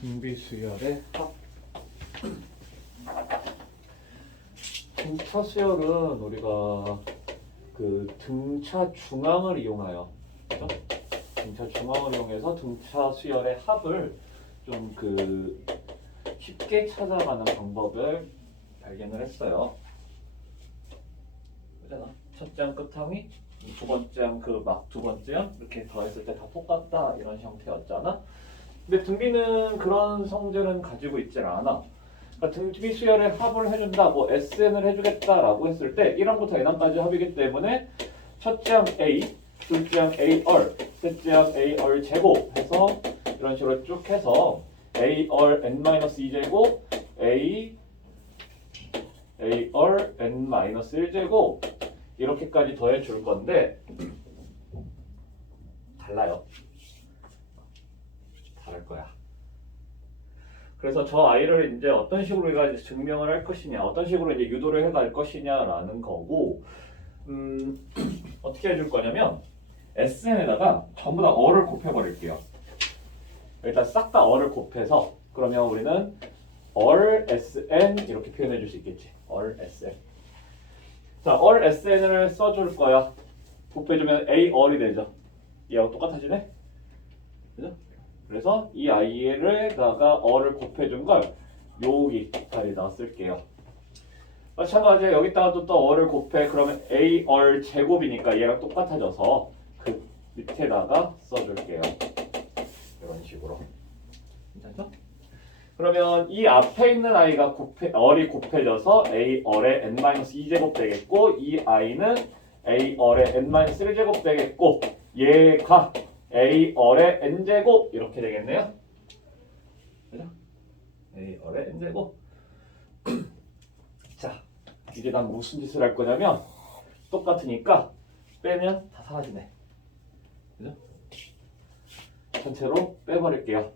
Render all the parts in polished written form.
등비 수열의 합. 등차 수열은 우리가 그 등차 중앙을 이용하여, 그죠? 등차 중앙을 이용해서 등차 수열의 합을 좀 그 쉽게 찾아가는 방법을 발견을 했어요. 그잖아. 첫째 항 끝항이 두 번째 항 그 막 두 번째 항 이렇게 더했을 때 다 똑같다 이런 형태였잖아. 근데 등비는 그런 성질은 가지고 있질 않아. 그러니까 등비 수열의 합을 해준다, 뭐 SN을 해주겠다라고 했을 때 1항부터 n항까지 합이기 때문에 첫째 항 A, 둘째 항 AR, 셋째 항 AR 제곱 해서 이런 식으로 쭉 해서 AR n-2제곱, AR n-1제곱 이렇게까지 더해 줄 건데 달라요. 다를 거야. 그래서 저 아이를 이제 어떤 식으로 우리가 증명을 할 것이냐, 어떤 식으로 이제 유도를 해갈 것이냐라는 거고, 어떻게 해줄 거냐면 SN에다가 전부 다 어를 곱해버릴게요. 일단 싹 다 어를 곱해서 그러면 우리는 얼 SN 이렇게 표현해 줄 수 있겠지. 얼 SN. 자, 얼 SN을 써줄 거야. 곱해주면 A 얼이 되죠. 얘하고 똑같아지네. 그죠? 그래서 이 아이를다가 어를 곱해준 걸 여기까지다 쓸게요. 마찬가지로 여기다가 또 어를 곱해. 그러면 A 얼 제곱이니까 얘랑 똑같아져서 그 밑에다가 써줄게요. 이런 식으로. 괜찮죠? 그러면 이 앞에 있는 아이가 얼이 곱해져서 A 얼의 n-2제곱 되겠고, 이 아이는 A 얼의 n-1제곱 되겠고, 얘가 A 얼의 n제곱 이렇게 되겠네요. 그죠? A 얼의 n제곱. 자, 이제 난 무슨 짓을 할 거냐면 똑같으니까 빼면 다 사라지네. 그죠? 전체로 빼버릴게요.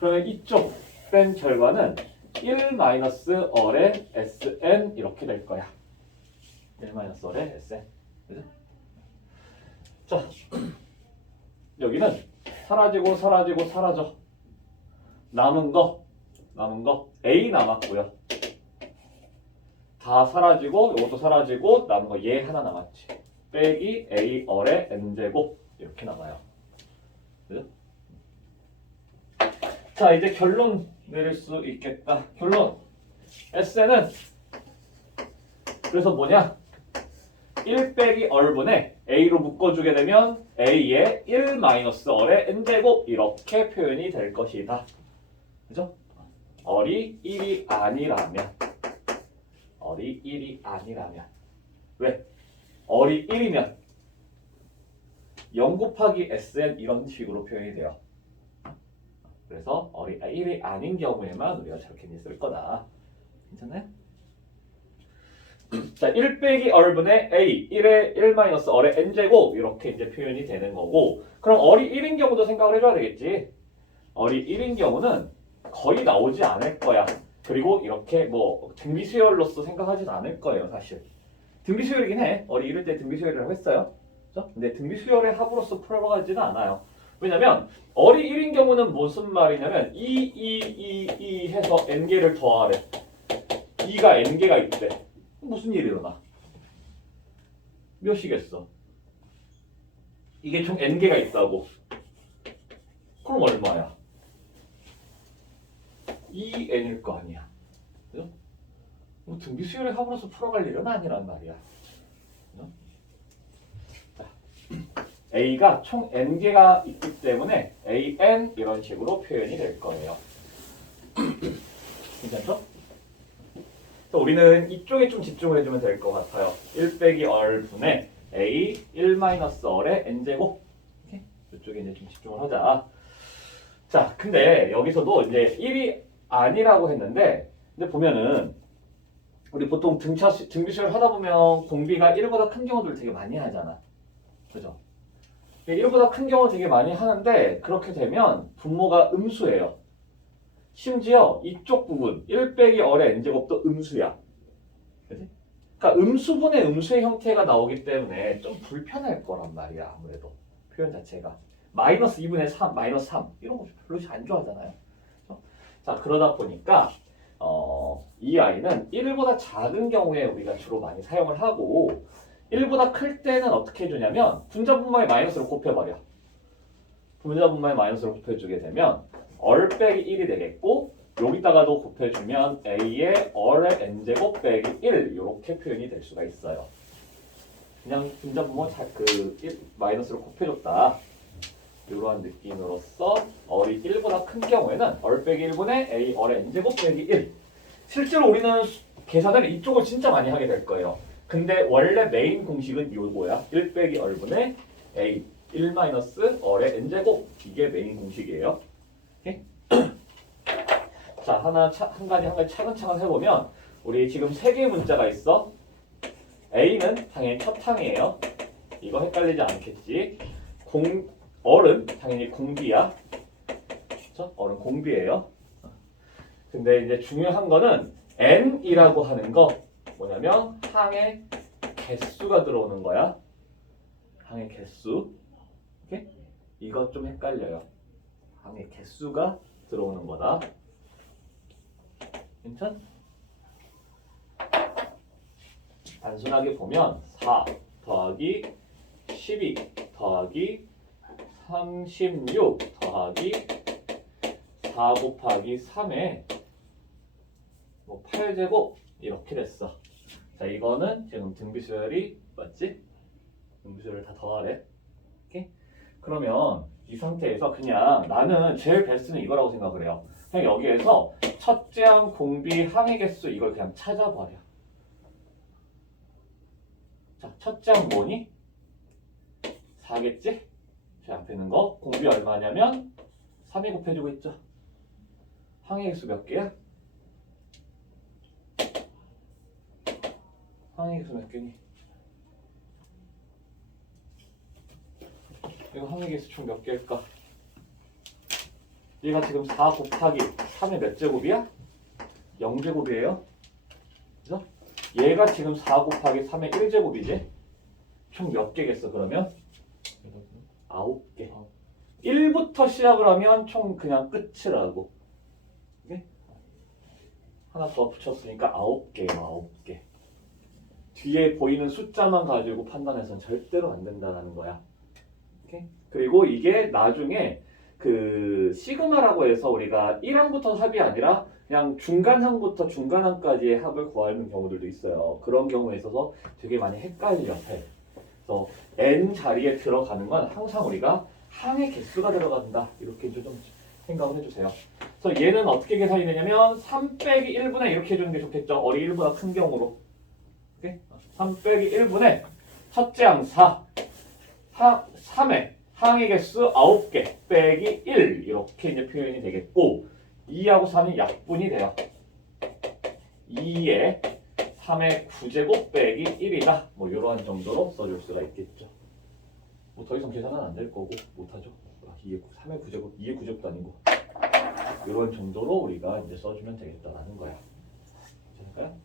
그러면 이쪽 뺀 결과는 1-얼의 SN 이렇게 될 거야. 1-얼의 SN. 그죠? 자, 여기는 사라지고 사라지고 사라져. 남은 거 A 남았고요. 다 사라지고 이것도 사라지고 남은 거 얘 하나 남았지. 빼기 A 얼의 n제곱 이렇게 남아요. 그죠? 자, 이제 결론 내릴 수 있겠다. 결론. SN은 그래서 뭐냐? 1 빼기 얼분에 A로 묶어주게 되면 A의 1-얼의 n제곱 이렇게 표현이 될 것이다. 그죠? 얼이 1이 아니라면. 얼이 1이 아니라면. 왜? 얼이 1이면 0 곱하기 SN 이런 식으로 표현이 돼요. 그래서 얼이 1이 아닌 경우에만 우리가 저렇게 쓸 거다. 괜찮나요? 자, 1 빼기 얼분의 A, 1의 1-얼의 n제곱 이렇게 이제 표현이 되는 거고, 그럼 얼이 1인 경우도 생각을 해줘야 되겠지. 얼이 1인 경우는 거의 나오지 않을 거야. 그리고 이렇게 뭐 등비수열로서 생각하진 않을 거예요, 사실. 등비수열이긴 해. 얼이 1일 때 등비수열이라고 했어요. 그렇죠? 근데 등비수열의 합으로서 풀어가지는 않아요. 왜냐면 얼이 1인 경우는 무슨 말이냐면 2 해서 n개를 더하래. 2가 n개가 있대. 무슨 일이 일어나? 몇이겠어? 이게 총 n개가 있다고. 그럼 얼마야? 2n일 거 아니야. 그죠? 뭐 등비수열의 합으로서 풀어갈 일은 아니란 말이야. 그죠? 자, A가 총 n개가 있기 때문에 an 이런 식으로 표현이 될 거예요. 괜찮죠? 우리는 이쪽에 좀 집중을 해주면 될 것 같아요. 1 빼기 얼분의 A 1-얼의 n제곱. 이쪽에 이제 좀 집중을 하자. 자, 근데 여기서도 이제 1이 아니라고 했는데, 근데 보면은 우리 보통 등비수열 하다 보면 공비가 1보다 큰 경우들 되게 많이 하잖아. 그죠? 1보다 큰 경우 되게 많이 하는데, 그렇게 되면 분모가 음수예요. 심지어 이쪽 부분 1 빼기 얼의 n제곱도 음수야. 그치? 그러니까 음수분의 음수의 형태가 나오기 때문에 좀 불편할 거란 말이야. 아무래도 표현 자체가 마이너스 2분의 3, 마이너스 3 이런 거 별로 안 좋아하잖아요. 자, 그러다 보니까 이 아이는 1보다 작은 경우에 우리가 주로 많이 사용을 하고 1보다 클 때는 어떻게 해주냐면 분자분모의 마이너스로 곱해버려. 분자분모의 마이너스로 곱해주게 되면 얼 빼기 1이 되겠고 여기다가도 곱해주면 a의 얼의 n제곱 빼기 1 이렇게 표현이 될 수가 있어요. 그냥 분자분모 마이너스로 곱해줬다. 이러한 느낌으로써 얼이 1보다 큰 경우에는 얼 빼기 1분의 a 얼의 n제곱 빼기 1. 실제로 우리는 계산을 이쪽을 진짜 많이 하게 될 거예요. 근데 원래 메인 공식은 이거야. 1 빼기 얼분의 a 1 마이너스 얼의 n제곱. 이게 메인 공식이에요. 오케이? 자, 한 가지 차근차근 해보면 우리 지금 3개의 문자가 있어. a는 당연히 첫 항이에요. 이거 헷갈리지 않겠지? 얼은 당연히 공비야. 그렇죠? 얼은 공비예요. 근데 이제 중요한 거는 n이라고 하는 거 뭐냐면 항의 개수가 들어오는 거야. 항의 개수. 오케이? 이거 좀 헷갈려요. 항의 개수가 들어오는 거다. 괜찮? 단순하게 보면 4 더하기 12 더하기 36 더하기 4 곱하기 3에 8제곱 이렇게 됐어. 자, 이거는 지금 등비수열이 맞지? 등비수열을 다 더하래. 오케이? 그러면 이 상태에서 그냥 나는 제일 베스트는 이거라고 생각을 해요. 그냥 여기에서 첫째 항 공비 항의 개수 이걸 그냥 찾아버려. 자, 첫째 항 뭐니? 4겠지? 제 앞에 있는 거 공비 얼마냐면 3이 곱해주고 있죠. 항의 개수 몇 개야? 항의 개수 몇 개니? 이거 항의 개수 총 몇 개일까? 얘가 지금 4 곱하기 3의 몇 제곱이야? 0제곱이에요. 그죠? 얘가 지금 4 곱하기 3의 1제곱이지? 총 몇 개겠어 그러면? 9개. 1부터 시작을 하면 총 그냥 끝이라고. 오케이? 하나 더 붙였으니까 9개예요. 9개. 뒤에 보이는 숫자만 가지고 판단해서는 절대로 안 된다는 거야. 오케이? 그리고 이게 나중에 그 시그마라고 해서 우리가 1항부터 합이 아니라 그냥 중간항부터 중간항까지의 합을 구하는 경우들도 있어요. 그런 경우에 있어서 되게 많이 헷갈려 해. 그래서 n 자리에 들어가는 건 항상 우리가 항의 개수가 들어간다. 이렇게 좀 생각을 해주세요. 그래서 얘는 어떻게 계산이 되냐면 3 빼기 1분의 이렇게 해주는 게 좋겠죠. 얼이 1보다 큰 경우로. 오케이? 3 빼기 1분의 첫째 항 4, 3에 항의 개수 9개 빼기 1 이렇게 이제 표현이 되겠고 2하고 4는 약분이 돼요. 2에 3의 9제곱 빼기 1이다. 뭐 이러한 정도로 써줄 수가 있겠죠. 뭐 더 이상 계산은 안 될 거고 못하죠. 3의 9제곱, 2의 9제곱도 아니고 이런 정도로 우리가 이제 써주면 되겠다라는 거야. 괜찮을까요?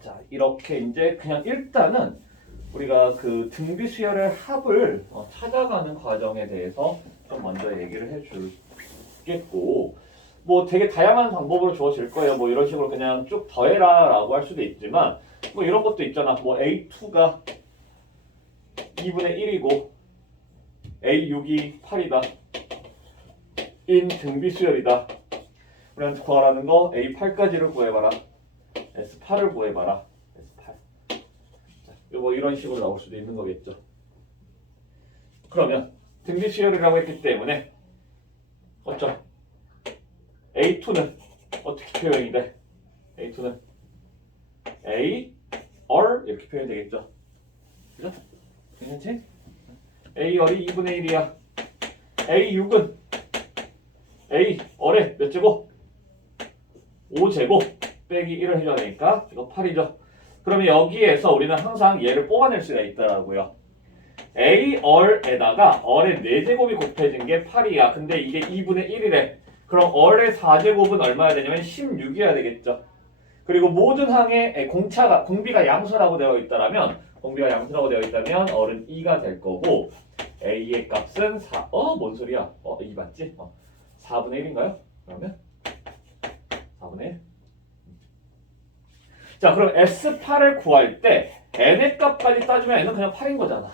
자, 이렇게 이제 그냥 일단은 우리가 그 등비수열의 합을 찾아가는 과정에 대해서 좀 먼저 얘기를 해주겠고 뭐 되게 다양한 방법으로 주어질 거예요. 뭐 이런 식으로 그냥 쭉 더해라 라고 할 수도 있지만 뭐 이런 것도 있잖아. 뭐 A2가 2분의 1이고 A6이 8이다. 인 등비수열이다. 우리한테 구하라는 거 A8까지를 구해봐라. S8을 구해봐라. S8. 자, 뭐 이런 식으로 나올 수도 있는 거겠죠. 그러면 등비수열이라고 했기 때문에 어쩌? A2는 어떻게 표현이 돼? A2는 A, R 이렇게 표현이 되겠죠. 그죠? 괜찮지? A, R이 2분의 1이야. A6은 A, R의 몇 제곱? 5제곱 빼기 1을 해줘야 되니까 이거 8이죠. 그러면 여기에서 우리는 항상 얘를 뽑아낼 수가 있더라고요. A, R에다가 R의 4제곱이 곱해진 게 8이야. 근데 이게 2분의 1이래. 그럼 R의 4제곱은 얼마야 되냐면 16이어야 되겠죠. 그리고 모든 항에 공비가 양수라고 되어 있다면 공비가 양수라고 되어 있다면 얼은 2가 될 거고 a의 값은 4. 뭔 소리야? 2 맞지? 4분의 1인가요? 그러면 4분의 1. 자, 그럼 S8을 구할 때 n의 값까지 따지면 n은 그냥 8인 거잖아.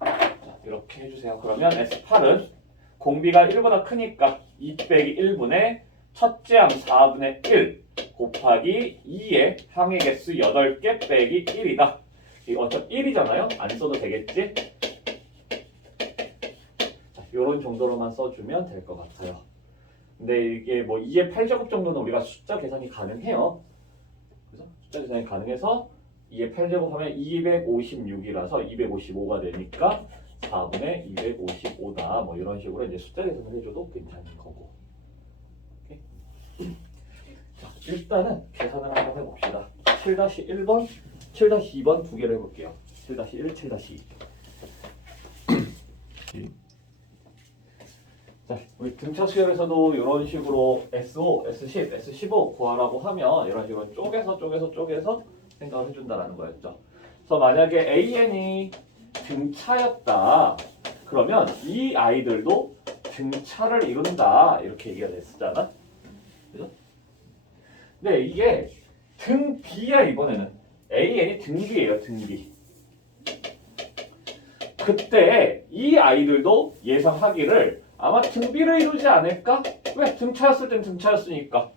자, 이렇게 해주세요. 그러면 S8은 공비가 1보다 크니까 2 빼기 1분의 첫째 항 4분의 1 곱하기 2의 항의 개수 8개 빼기 1이다. 이거 어차피 1이잖아요? 안 써도 되겠지? 자, 요런 정도로만 써주면 될 것 같아요. 근데 이게 뭐 2의 8제곱 정도는 우리가 숫자 계산이 가능해요. 그래서 숫자 계산이 가능해서 2의 8제곱 하면 256이라서 255가 되니까 4분의 255다. 뭐 이런 식으로 이제 숫자 계산을 해줘도 괜찮은 거고. 오케이? 자, 일단은 계산을 한번 해봅시다. 7-1번, 7-2번 두 개를 해볼게요. 7-1, 7-2. 자, 우리 등차 수열에서도 이런 식으로 S5, S10, S15 구하라고 하면 이런 식으로 쪼개서 생각을 해준다는 거였죠. 그래서 만약에 AN이 등차였다. 그러면 이 아이들도 등차를 이룬다. 이렇게 얘기가 됐었잖아. 그죠? 근데 이게 등 B야 이번에는. AN이 등 B예요. 등 B. 그때 이 아이들도 예상하기를 아마 등 B를 이루지 않을까? 왜? 등차였을 땐 등차였으니까.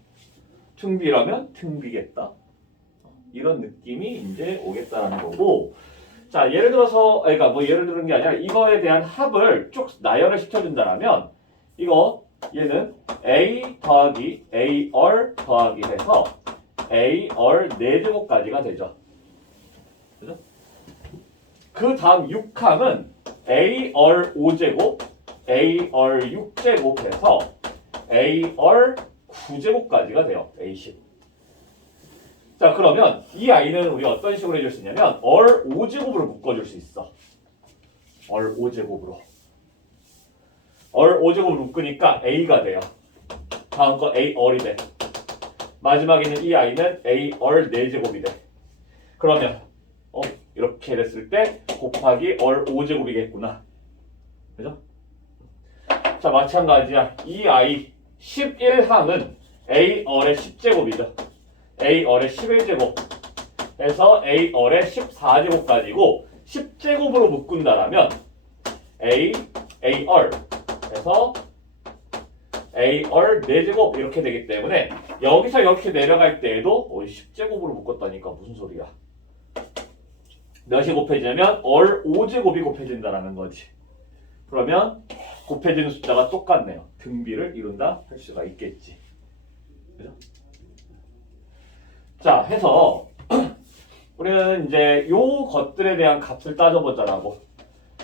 등 B라면 등 B겠다. 이런 느낌이 이제 오겠다는 거고. 자, 예를 들어서, 그러니까 뭐 예를 들은 게 아니라 이거에 대한 합을 쭉 나열을 시켜준다면 이거 얘는 A 더하기 AR 더하기 해서 AR 4제곱까지가 되죠. 그죠? 그 다음 6항은 AR 5제곱, AR 6제곱 해서 AR 9제곱까지가 돼요. A10. 자, 그러면 이 아이는 우리 어떤 식으로 해줄 수 있냐면 얼 5제곱으로 묶어줄 수 있어. 얼 5제곱으로. 얼 5제곱으로 묶으니까 A가 돼요. 다음 거 A 얼이 돼. 마지막에는 이 아이는 A 얼 4제곱이 돼. 그러면 이렇게 됐을 때 곱하기 얼 5제곱이겠구나. 그죠? 자, 마찬가지야. 이 아이 11항은 A 얼의 10제곱이죠. A 얼의 11제곱 해서 A 얼의 14제곱까지고 10제곱으로 묶은다라면 A 얼 해서 A 얼 4제곱 이렇게 되기 때문에 여기서 이렇게 내려갈 때에도 10제곱으로 묶었다니까 무슨 소리야. 몇이 곱해지냐면 얼 5제곱이 곱해진다라는 거지. 그러면 곱해지는 숫자가 똑같네요. 등비를 이룬다 할 수가 있겠지. 그죠? 자, 해서 우리는 이제 요 것들에 대한 값을 따져보자라고.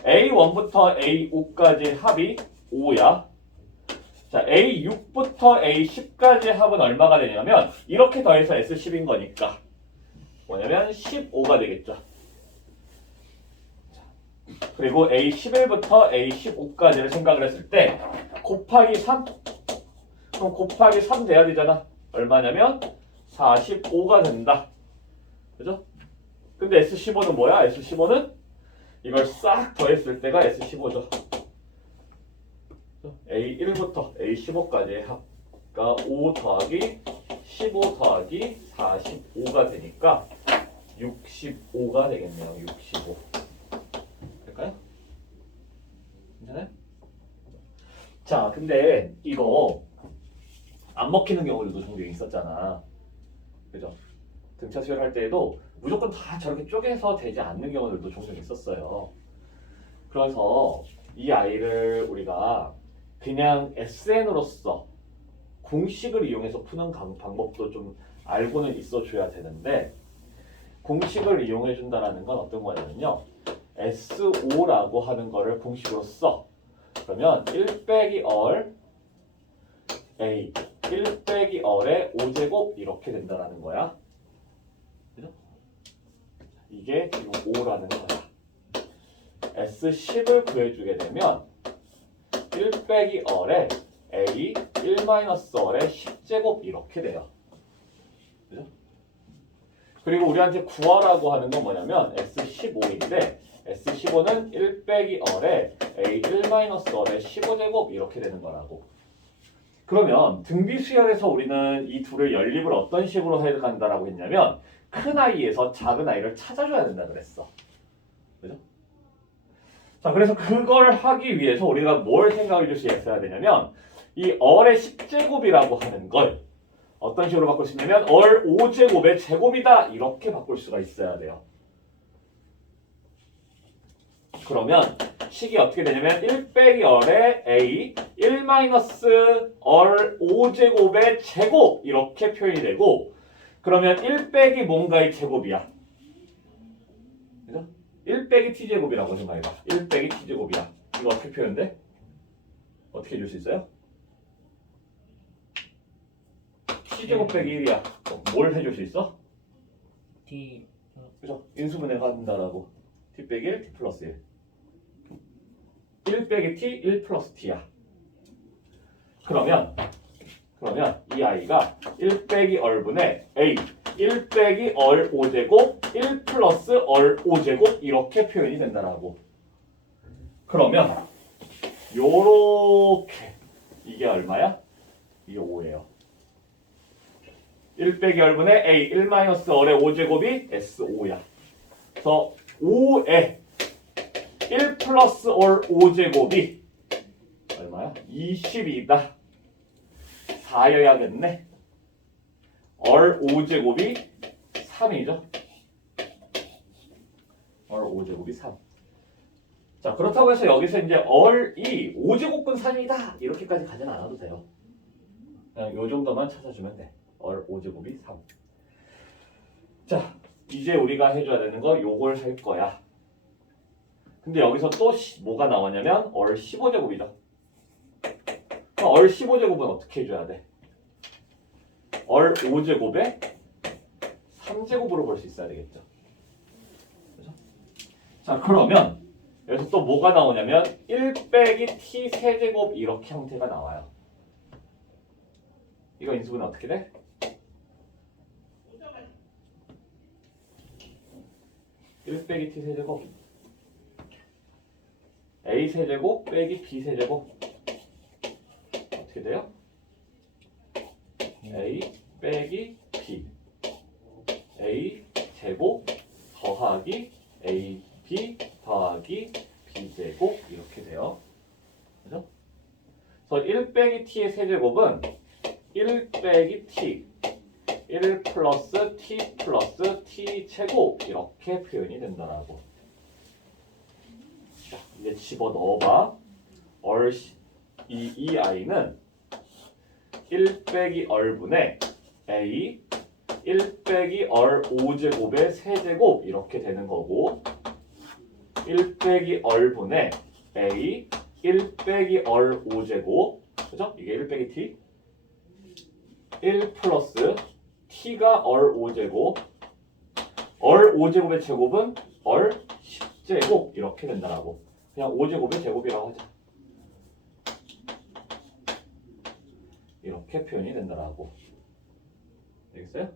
A1부터 A5까지 합이 5야. 자, A6부터 A10까지 합은 얼마가 되냐면 이렇게 더해서 S10인 거니까 뭐냐면 15가 되겠죠. 그리고 A11부터 A15까지를 생각을 했을 때 곱하기 3. 그럼 곱하기 3 돼야 되잖아. 얼마냐면 45가 된다. 그죠? 근데 S15는 뭐야? S15는 이걸 싹 더했을 때가 S15죠. A1부터 A15까지의 합가 5 더하기 15 더하기 45가 되니까 65가 되겠네요. 65. 될까요? 괜찮아요? 자, 근데 이거 안 먹히는 경우들도 종종 있었잖아. 그죠? 등차 수열할 때에도 무조건 다 저렇게 쪼개서 되지 않는 경우들도 종종 있었어요. 그래서 이 아이를 우리가 그냥 SN으로서 공식을 이용해서 푸는 방법도 좀 알고는 있어줘야 되는데 공식을 이용해 준다는 건 어떤 거냐면요. S5라고 하는 거를 공식으로 써. 그러면 1 빼기 얼 A 1 빼기 얼의 5제곱 이렇게 된다는 거야. 그죠? 이게 지금 5라는 거야. S10을 구해주게 되면 1 빼기 얼의 A 1 마이너스 얼의 10제곱 이렇게 돼요. 그죠? 그리고 우리한테 구하라고 하는 건 뭐냐면 S15인데 S15는 1 빼기 얼에 A1 마이너스 얼의 15제곱 이렇게 되는 거라고. 그러면 등비수열에서 우리는 이 둘의 연립을 어떤 식으로 해간다라고 했냐면 큰 아이에서 작은 아이를 찾아줘야 된다 그랬어. 그죠? 자, 그래서 그걸 하기 위해서 우리가 뭘 생각해 줄 수 있어야 되냐면 이 얼의 10제곱이라고 하는 걸 어떤 식으로 바꿀 수 있냐면 얼 5제곱의 제곱이다 이렇게 바꿀 수가 있어야 돼요. 그러면 식이 어떻게 되냐면 1 빼기 얼의 A 1 마이너스 얼 5제곱의 제곱 이렇게 표현이 되고 그러면 1 빼기 뭔가의 제곱이야. 그죠? 1 빼기 t제곱이라고 생각해봐. 1 빼기 t제곱이야. 이거 어떻게 표현돼? 어떻게 해줄 수 있어요? t제곱 빼기 1이야. 뭘 해줄 수 있어? T 그죠? 인수분해가 한다라고. t 빼기 1, t 플러스 1. 1 빼기 t, 1 플러스 t야. 그러면 이 아이가 1 빼기 얼분의 a 1 빼기 얼 5제곱 1 플러스 얼 5제곱 이렇게 표현이 된다라고. 그러면 요렇게 이게 얼마야? 이게 5예요. 1 빼기 얼분의 a 1 마이너스 얼의 5제곱이 S5야. 그래서 5에 1 플러스 얼 5제곱이 얼마야? 20이다. 4여야겠네. 얼 5제곱이 3이죠. 얼 5제곱이 3. 자, 그렇다고 해서 여기서 이제 얼이 5제곱근 3이다. 이렇게까지 가진 않아도 돼요. 그냥 요 정도만 찾아주면 돼. 얼 5제곱이 3. 자, 이제 우리가 해줘야 되는 거 요걸 할 거야. 근데 여기서 또 뭐가 나왔냐면 얼 15제곱이다. 얼 15제곱은 어떻게 해줘야 돼? 얼 5제곱에 3제곱으로 볼 수 있어야 되겠죠. 그죠? 자, 그러면 여기서 또 뭐가 나오냐면 1 빼기 t 세제곱 이렇게 형태가 나와요. 이거 인수분해 어떻게 돼? (1 빼기 t 세제곱) a 세제곱 빼기 b 세제곱 어떻게 돼요? a 빼기 b a 제곱 더하기 a b 더하기 b 제곱 이렇게 돼요. 그죠? 그래서 1 빼기 t의 세제곱은 1 빼기 t 1 플러스 t 플러스 t 제곱 이렇게 표현이 된다라고. 자, 이제 집어 넣어봐. 이 아이는 1 빼기 얼분의 a 1 빼기 얼 5제곱의 세제곱 이렇게 되는 거고 1 빼기 얼분의 a 1 빼기 얼 5제곱 그죠? 이게 1 빼기 t 1 플러스 t가 얼 5제곱 얼 5제곱의 제곱은 얼 10제곱 이렇게 된다라고. 그냥 5제곱의 제곱이라고 하자. 이렇게 표현이 된다라고. 되겠어요?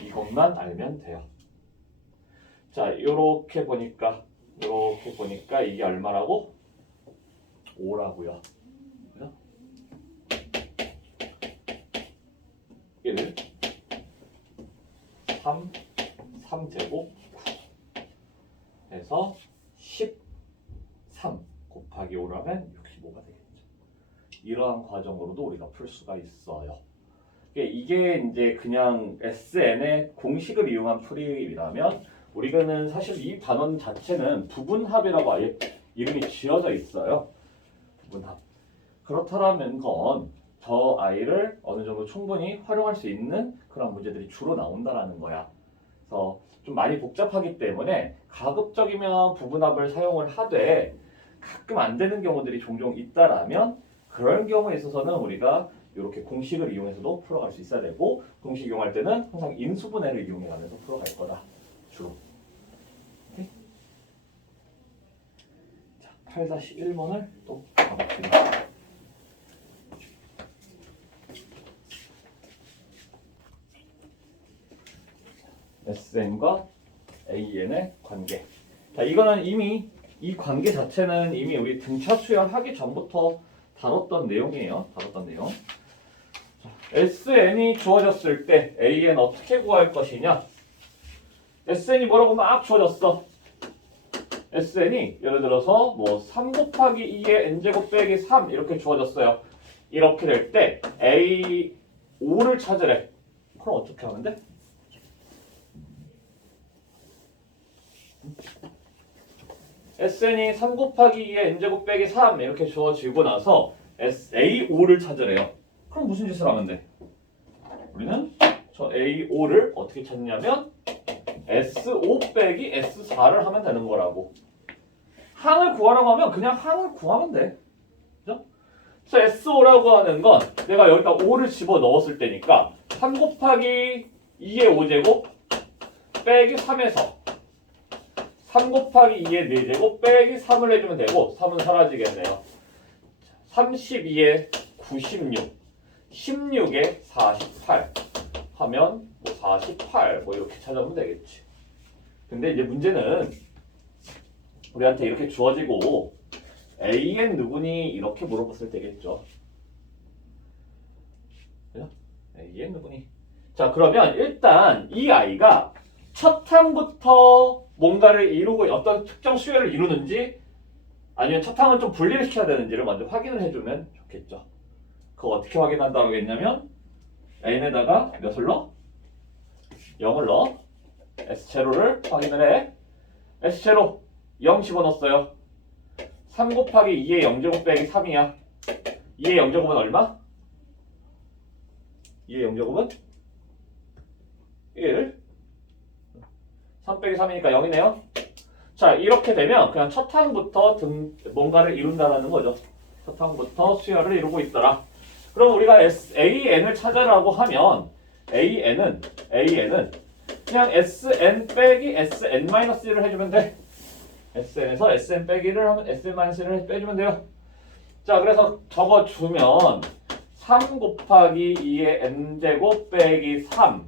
이것만 알면 돼요. 자, 이렇게 보니까 이게 얼마라고? 5라고요. 그죠? 1, 3, 3제곱 9 해서 13 곱하기 5라면 65가 되겠죠. 이러한 과정으로도 우리가 풀 수가 있어요. 이게 이제 그냥 SN의 공식을 이용한 풀이라면 우리는 사실 이 단원 자체는 부분합이라고 아예 이름이 지어져 있어요. 부분합. 그렇다면 건 저 아이를 어느 정도 충분히 활용할 수 있는 그런 문제들이 주로 나온다라는 거야. 그래서 좀 많이 복잡하기 때문에 가급적이면 부분합을 사용을 하되 가끔 안 되는 경우들이 종종 있다라면 그런 경우에 있어서는 우리가 이렇게 공식을 이용해서도 풀어갈 수 있어야 되고 공식 이용할 때는 항상 인수분해를 이용해가면서 풀어갈 거다. 주로. 오케이? 자, 8-1번을 또 가봅시다. SN과 AN의 관계. 자, 이거는 이미 이 관계 자체는 이미 우리 등차 수열하기 전부터 다뤘던 내용이에요. 다뤘던 내용. 자, SN이 주어졌을 때 AN 어떻게 구할 것이냐? SN이 뭐라고 막 주어졌어. SN이 예를 들어서 뭐 3 곱하기 2의 n제곱 빼기 3 이렇게 주어졌어요. 이렇게 될 때 A5를 찾으래. 그럼 어떻게 하면 돼? SN이 3 곱하기 2의 n제곱 빼기 3 이렇게 주어지고 나서 A5를 찾으래요. 그럼 무슨 짓을 하면 돼? 우리는 저 A5를 어떻게 찾느냐면 S5 빼기 S4를 하면 되는 거라고. 항을 구하라고 하면 그냥 항을 구하면 돼. 그죠? 그래서 S5라고 하는 건 내가 여기다 5를 집어 넣었을 때니까 3 곱하기 2의 5제곱 빼기 3에서 3 곱하기 2의 4제곱 빼기 3을 해주면 되고 3은 사라지겠네요. 32에 96, 16에 48 하면 뭐 48 뭐 이렇게 찾아보면 되겠지. 근데 이제 문제는 우리한테 이렇게 주어지고 AN 누구니 이렇게 물어봤을 때겠죠. 그죠? AN 누구니? 자, 그러면 일단 이 아이가 첫 항부터 뭔가를 이루고 어떤 특정 수열을 이루는지 아니면 첫 항은 좀 분리를 시켜야 되는지를 먼저 확인을 해주면 좋겠죠. 그거 어떻게 확인한다고 하겠냐면 N에다가 몇을 넣어? 0을 넣어. S제로를 확인을 해. S제로 0 집어넣었어요. 3 곱하기 2의 0제곱 빼기 3이야. 2의 0제곱은 얼마? 2의 0제곱은 1. 3 빼기 3이니까 0이네요. 자, 이렇게 되면 그냥 첫 항부터 뭔가를 이룬다는 거죠. 첫 항부터 수열을 이루고 있더라. 그럼 우리가 AN을 찾으라고 하면 AN은 그냥 SN 빼기 SN-1을 해주면 돼. SN에서 SN 빼기를 하면 SN-1을 빼주면 돼요. 자, 그래서 적어주면 3 곱하기 2의 n제곱 빼기 3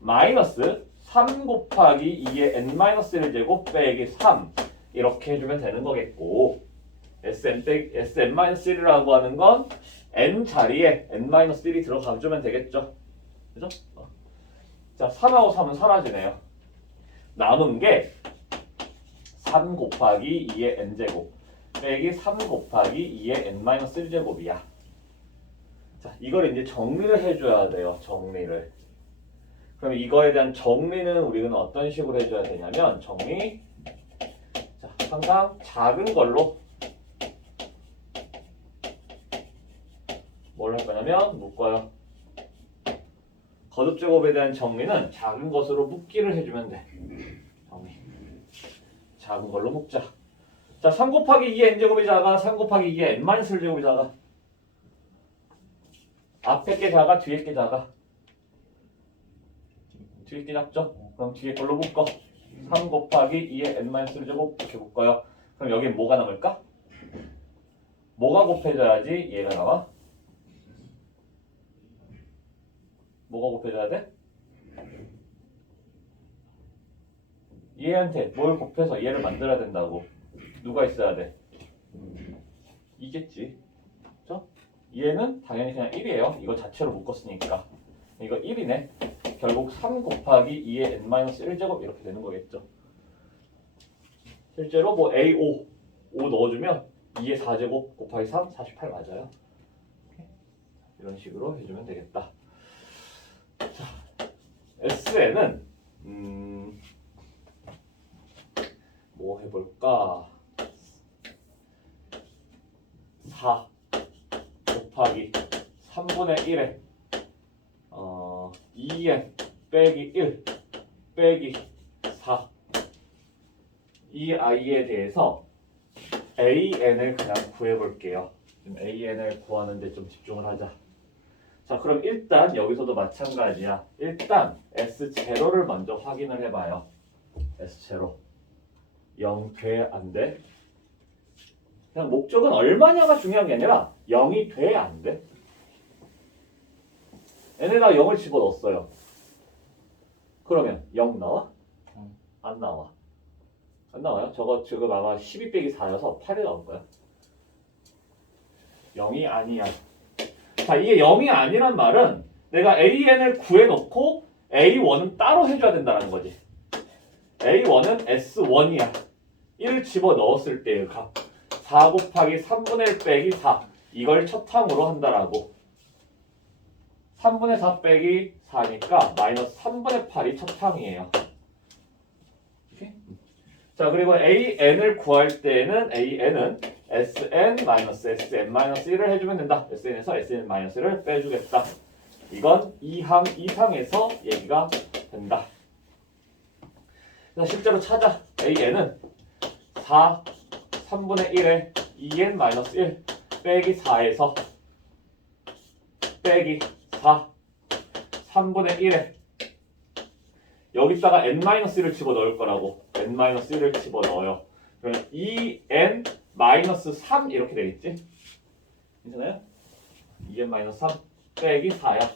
마이너스 3 곱하기 2의 n-1제곱 빼기 3 이렇게 해주면 되는 거겠고 SN-1이라고 하는 건 n 자리에 n-1이 들어가주면 되겠죠. 그죠? 자, 3하고 3은 사라지네요. 남은 게 3 곱하기 2의 n제곱 빼기 3 곱하기 2의 n-1제곱이야. 자, 이걸 이제 정리를 해줘야 돼요. 정리를. 그럼 이거에 대한 정리는 우리는 어떤 식으로 해줘야 되냐면 정리. 자, 항상 작은 걸로 뭘 할 거냐면 묶어요. 거듭제곱에 대한 정리는 작은 것으로 묶기를 해주면 돼. 정리. 작은 걸로 묶자. 자, 3 곱하기 2의 n제곱이 작아. 3 곱하기 2의 n-1제곱이 작아. 앞에 게 작아. 뒤에 게 작아. 뒤에 게 작죠? 그럼 뒤에 걸로 묶어. 3 곱하기 2의 n-1제곱 이렇게 묶어요. 그럼 여기 뭐가 남을까? 뭐가 곱해져야지 얘가 나와? 뭐가 곱해져야 돼? 얘한테 뭘 곱해서 얘를 만들어야 된다고. 누가 있어야 돼? 이겠지. 그렇죠? 얘는 당연히 그냥 1이에요. 이거 자체로 묶었으니까. 이거 1이네. 결국 3 곱하기 2의 n-1제곱 이렇게 되는 거겠죠. 실제로 뭐 A5 5 넣어주면 2의 4제곱 곱하기 3 48 맞아요. 이런 식으로 해주면 되겠다. 자, SN은 뭐 해볼까? 4 곱하기 3분의 1에 2n 빼기 1 빼기 4 이 아이에 대해서 AN을 그냥 구해볼게요. 지금 AN을 구하는데 좀 집중을 하자. 자, 그럼 일단 여기서도 마찬가지야. 일단 S0를 먼저 확인을 해봐요. S0 0 돼? 안 돼? 그냥 목적은 얼마냐가 중요한 게 아니라 0이 돼? 안 돼? 얘네가 0을 집어넣었어요. 그러면 0 나와? 안 나와. 안 나와요? 저거 지금 아마 12 빼기 4여서 8이 나올 거야. 0이 아니야. 자, 이게 0이 아니란 말은 내가 AN을 구해놓고 A1은 따로 해줘야 된다는 거지. A1은 S1이야. 1을 집어넣었을 때의 값. 4 곱하기 3분의 1 빼기 4. 이걸 첫 항으로 한다라고. 3분의 4 빼기 4니까 마이너스 3분의 8이 첫 항이에요. 오케이? 자, 그리고 AN을 구할 때는 AN은 SN-SN-1을 해주면 된다. SN에서 SN-1을 빼주겠다. 이건 2항 이상에서 얘기가 된다. 그래서 실제로 찾아. AN은 4, 3분의 1에 2n-1 빼기 4에서 빼기 4, 3분의 1에 여기다가 n-1을 집어넣을 거라고. n-1을 집어넣어요. 그러면 2n-3 이렇게 되겠지? 괜찮아요? 2n-3 빼기 4야.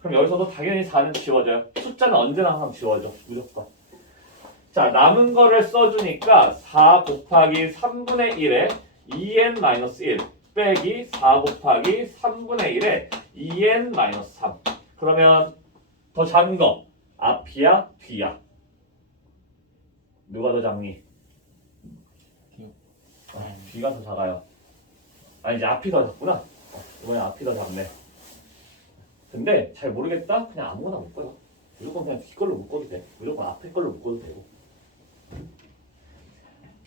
그럼 여기서도 당연히 4는 지워져요. 숫자는 언제나 항상 지워져. 무조건. 자, 남은 거를 써주니까 4 곱하기 3분의 1에 2n-1 빼기 4 곱하기 3분의 1에 2n-3. 그러면 더 작은 거 앞이야 뒤야? 누가 더 작니? 뒤가 더 작아요. 아니 이제 앞이 더 작구나. 이번에 앞이 더 작네. 근데 잘 모르겠다? 그냥 아무거나 묶어요. 무조건 그냥 뒤 걸로 묶어도 돼. 무조건 앞에 걸로 묶어도 되고.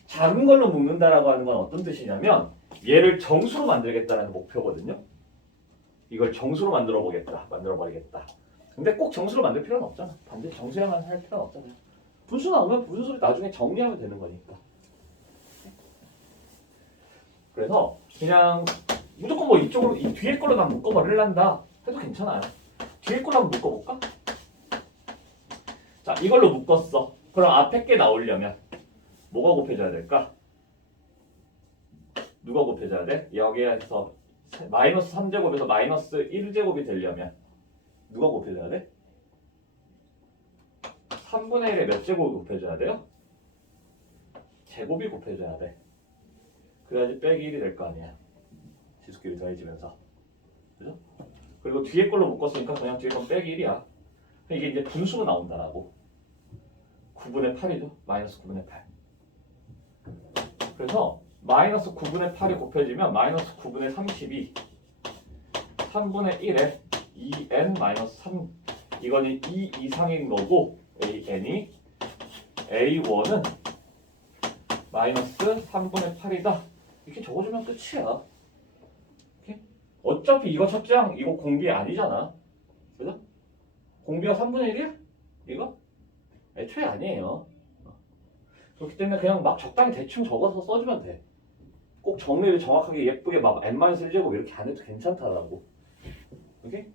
작은 걸로 묶는다라고 하는 건 어떤 뜻이냐면 얘를 정수로 만들겠다라는 목표거든요. 이걸 정수로 만들어 버리겠다. 근데 꼭 정수로 만들 필요는 없잖아. 반드시 정수량만 할 필요는 없잖아요. 분수 나오면 분수를 나중에 정리하면 되는 거니까. 그래서 그냥 무조건 뭐 이쪽으로 이 뒤에 걸로 난 묶어버릴란다 해도 괜찮아요. 뒤에 걸로 한번 묶어볼까? 자, 이걸로 묶었어. 그럼 앞에 게 나오려면 뭐가 곱해져야 될까? 누가 곱해져야 돼? 여기에서 마이너스 3제곱에서 마이너스 1제곱이 되려면 누가 곱해져야 돼? 3분의 1에 몇 제곱이 곱해져야 돼요? 제곱이 곱해져야 돼. 그래야지 빼기 1이 될 거 아니야. 지수끼리 더해지면서. 그죠? 그리고 뒤에 걸로 묶었으니까 그냥 뒤에 건 빼기 1이야. 이게 이제 분수로 나온다라고. 9분의 8이죠. 마이너스 9분의 8. 그래서 마이너스 9분의 8이 곱해지면 마이너스 9분의 32 3분의 1에 2n-3 이거는 2 이상인 거고 an이 a1은 마이너스 3분의 8이다 이렇게 적어주면 끝이야. 이렇게? 어차피 이거 첫째 항 이거 공비 아니잖아. 그죠? 공비가 3분의 1이야? 이거? 애초에 아니에요. 그렇기 때문에 그냥 막 적당히 대충 적어서 써주면 돼. 꼭 정리를 정확하게 예쁘게 막 n-1제곱 이렇게 안 해도 괜찮다라고. 오케이?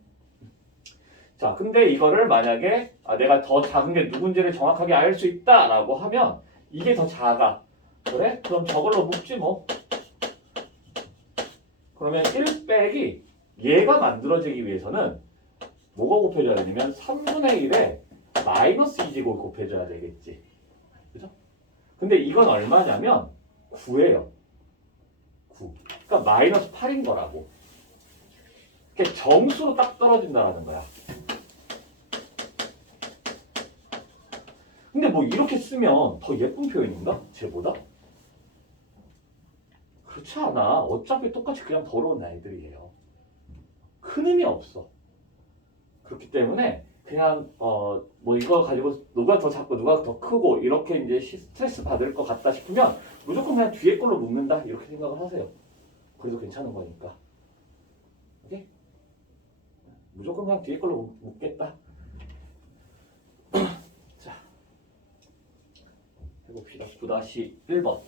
자, 근데 이거를 만약에 내가 더 작은 게 누군지를 정확하게 알 수 있다라고 하면 이게 더 작아. 그래? 그럼 저걸로 묶지 뭐. 그러면 1 빼기 얘가 만들어지기 위해서는 뭐가 곱해져야 되냐면 3분의 1에 마이너스 2제곱이 곱해져야 되겠지. 그죠? 근데 이건 얼마냐면 9예요. 9. 그러니까 마이너스 8인 거라고. 그게 정수로 딱 떨어진다라는 거야. 근데 뭐 이렇게 쓰면 더 예쁜 표현인가? 쟤보다? 그렇지 않아. 어차피 똑같이 그냥 더러운 아이들이에요. 큰 의미 없어. 그렇기 때문에 그냥 뭐 이거 가지고 누가 더 작고 누가 더 크고 이렇게 이제 스트레스 받을 것 같다 싶으면 무조건 그냥 뒤에 걸로 묶는다 이렇게 생각을 하세요. 그래도 괜찮은 거니까. 오케이? 무조건 그냥 뒤에 걸로 묶겠다. 자, 해봅시다. 9-1번.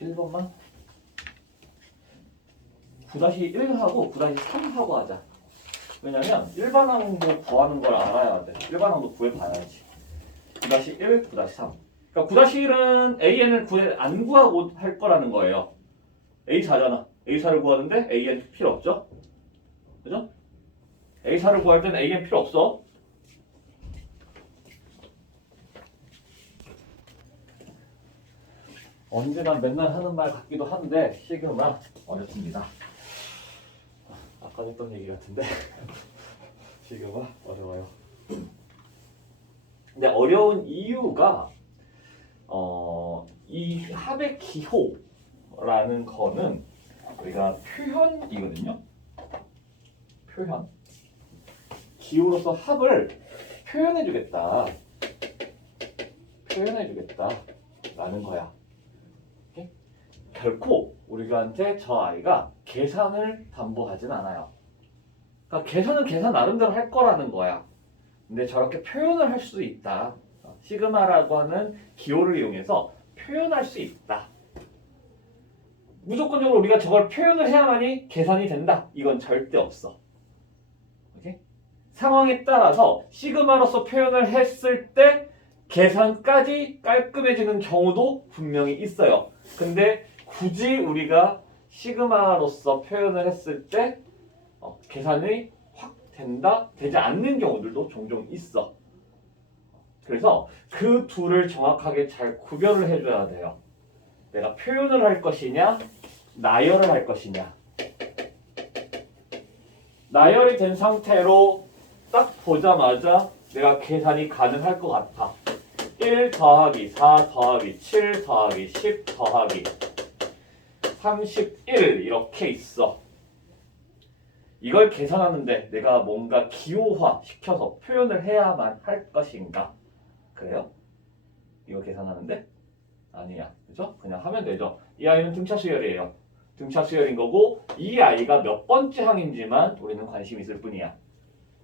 9-1번만. 9-1하고 9-3하고 하자. 왜냐면 일반항도 구하는 걸 알아야 돼. 일반항도 구해봐야지. 9-1, 9-3. 그러니까 9-1은 AN을 안 구하고 할 거라는 거예요. A4잖아. A4를 구하는데 AN 필요 없죠? 그죠? A4를 구할 때는 AN 필요 없어. 언제나 맨날 하는 말 같기도 한데 시그마 어렵습니다. 아까 했던 얘기 같은데 시그마 어려워요. 근데 어려운 이유가 이 합의 기호라는 거는 우리가 표현이거든요. 표현. 기호로서 합을 표현해주겠다. 표현해주겠다라는 거야. 오케이? 결코 우리한테 저 아이가 계산을 담보하진 않아요. 그러니까 계산은 계산 나름대로 할 거라는 거야. 근데 저렇게 표현을 할 수도 있다. 시그마라고 하는 기호를 이용해서 표현할 수 있다. 무조건적으로 우리가 저걸 표현을 해야만이 계산이 된다. 이건 절대 없어. 오케이? 상황에 따라서 시그마로서 표현을 했을 때 계산까지 깔끔해지는 경우도 분명히 있어요. 근데 굳이 우리가 시그마로서 표현을 했을 때 계산이 확 된다, 되지 않는 경우들도 종종 있어. 그래서 그 둘을 정확하게 잘 구별을 해줘야 돼요. 내가 표현을 할 것이냐, 나열을 할 것이냐. 나열이 된 상태로 딱 보자마자 내가 계산이 가능할 것 같아. 1 더하기 4 더하기 7 더하기 10 더하기 31 이렇게 있어. 이걸 계산하는데 내가 뭔가 기호화 시켜서 표현을 해야만 할 것인가? 그래요? 이거 계산하는데? 아니야. 그죠? 그냥 하면 되죠. 이 아이는 등차 수열이에요. 등차 수열인 거고 이 아이가 몇 번째 항인지만 우리는 관심 있을 뿐이야.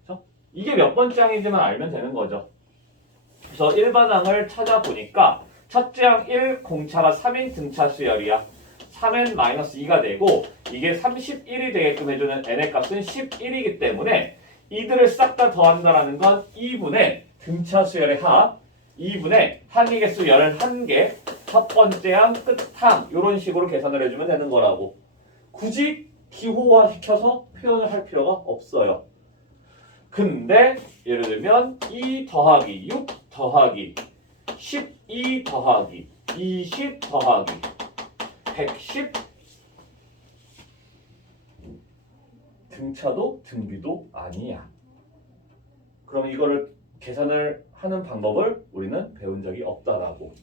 그죠? 이게 몇 번째 항인지만 알면 되는 거죠. 그래서 일반항을 찾아보니까 첫째 항 1 공차가 3인 등차 수열이야. 3n-2가 되고 이게 31이 되게끔 해주는 n의 값은 11이기 때문에 이들을 싹 다 더한다라는 건 2분의 등차 수열의 합 2분의 항의 개수 11개 첫 번째 항 끝항 이런 식으로 계산을 해주면 되는 거라고. 굳이 기호화 시켜서 표현을 할 필요가 없어요. 근데 예를 들면 2 더하기 6 더하기 12 더하기 20 더하기 110 등차도 등비도 아니야. 그럼 이거를 계산을 하는 방법을 우리는 배운 적이 없다라고.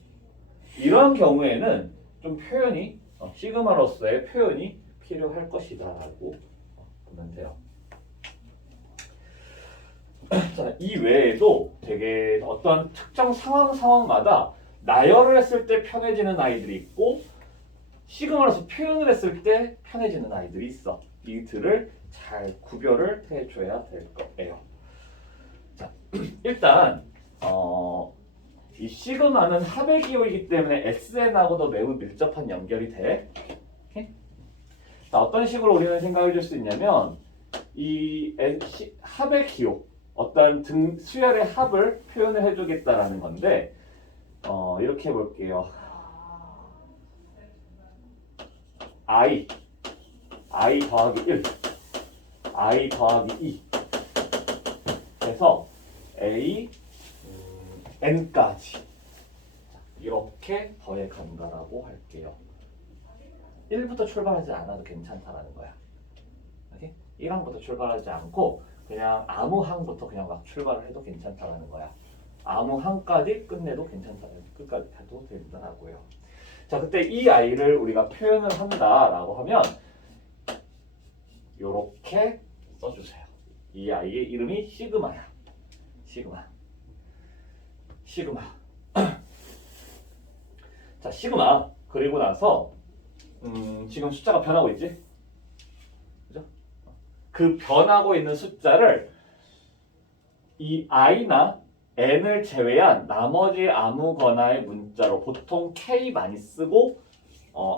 이러한 경우에는 좀 표현이 시그마로서의 표현이 필요할 것이다라고 보면 돼요. 자, 이 외에도 되게 어떤 특정 상황마다 나열을 했을 때 편해지는 아이들이 있고 시그마로서 표현을 했을 때 편해지는 아이들이 있어. 이들을 잘 구별을 해줘야 될 거예요. 자, 일단 이 시그마는 합의 기호이기 때문에 SN하고도 매우 밀접한 연결이 돼. 오케이? 자, 어떤 식으로 우리는 생각해 줄 수 있냐면 이 합의 기호, 어떤 수열의 합을 표현을 해주겠다라는 건데 이렇게 해볼게요. I 더하기 1, I 더하기 2 해서 A, N까지 이렇게 더해 간다라고 할게요. 1부터 출발하지 않아도 괜찮다라는 거야. 오케이? 1항부터 출발하지 않고 그냥 아무 항부터 그냥 막 출발을 해도 괜찮다라는 거야. 아무 항까지 끝내도 괜찮다라는, 끝까지 해도 된다라고요. 자, 그때 이 아이를 우리가 표현을 한다라고 하면 요렇게 써주세요. 이 아이의 이름이 시그마야. 시그마. 자, 시그마. 그리고 나서 지금 숫자가 변하고 있지? 그죠? 그 변하고 있는 숫자를 이 i나 n을 제외한 나머지 아무거나의 문자로 보통 k 많이 쓰고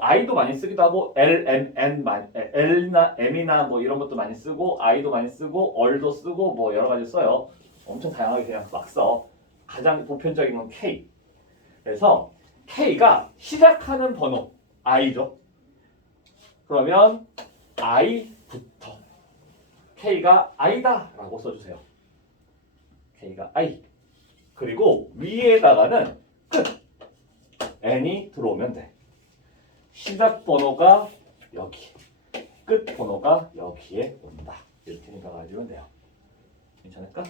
i도 많이 쓰기도 하고 l나 m이나 뭐 이런 것도 많이 쓰고 i도 많이 쓰고 얼도 쓰고 뭐 여러 가지 써요. 엄청 다양하게 그냥 막 써. 가장 보편적인 건 k. 그래서 k가 시작하는 번호 i죠. 그러면 i부터 k가 i다 라고 써주세요. k가 i. 그리고 위에다가는 끝 n이 들어오면 돼. 시작 번호가 여기, 끝 번호가 여기에 온다. 이렇게 생각하시면 돼요. 괜찮을까?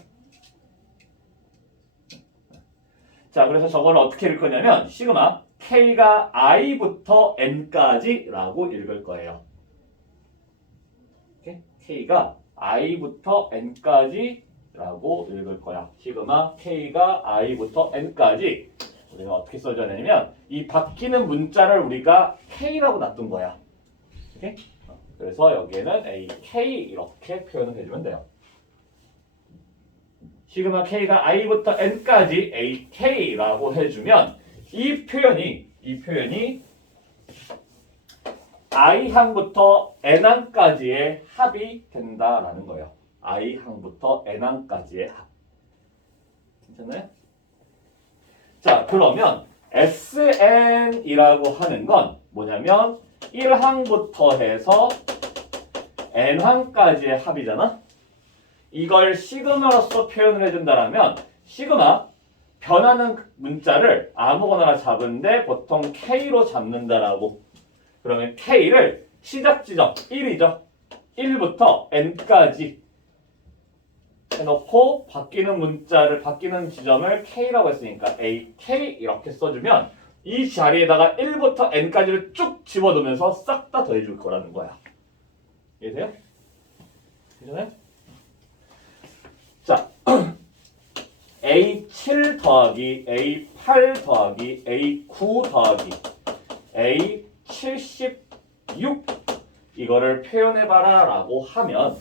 자, 그래서 저걸 어떻게 읽을 거냐면 시그마 K가 I부터 N까지라고 읽을 거예요. 오케이? K가 I부터 N까지라고 읽을 거야. 시그마 K가 I부터 N까지. 우리가 어떻게 써줘야 되냐면 이 바뀌는 문자를 우리가 K라고 놔둔 거야. 오케이? 그래서 여기에는 AK 이렇게 표현을 해주면 돼요. 시그마 K가 I부터 N까지 AK라고 해주면 이 표현이 I항부터 N항까지의 합이 된다라는 거예요. I항부터 N항까지의 합. 괜찮나요? 자, 그러면 SN이라고 하는 건 뭐냐면 1항부터 해서 N항까지의 합이잖아? 이걸 시그마로서 표현을 해준다면 시그마 변하는 문자를 아무거나 잡은데 보통 K로 잡는다라고. 그러면 K를 시작 지점 1이죠. 1부터 N까지 해놓고 바뀌는 문자를 바뀌는 지점을 K라고 했으니까 AK 이렇게 써주면 이 자리에다가 1부터 N까지를 쭉 집어넣으면서 싹 다 더해줄 거라는 거야. 이해돼요? 괜찮아요? 자, A7 더하기 A8 더하기 A9 더하기 A76 이거를 표현해봐라 라고 하면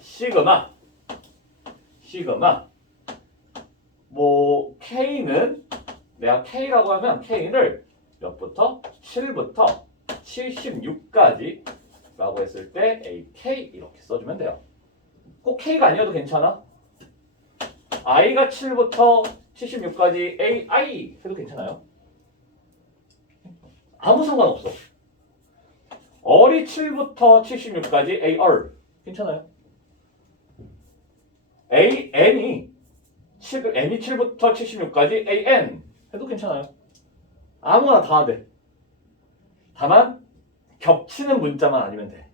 시그마 뭐 K는 내가 K라고 하면 K를 몇부터? 7부터 76까지 라고 했을 때 AK 이렇게 써주면 돼요. 꼭 K가 아니어도 괜찮아. I가 7부터 76까지 AI 해도 괜찮아요. 아무 상관없어. 얼이 7부터 76까지 AR 괜찮아요. N이 7부터 76까지 AN 해도 괜찮아요. 아무거나 다 돼. 다만 겹치는 문자만 아니면 돼.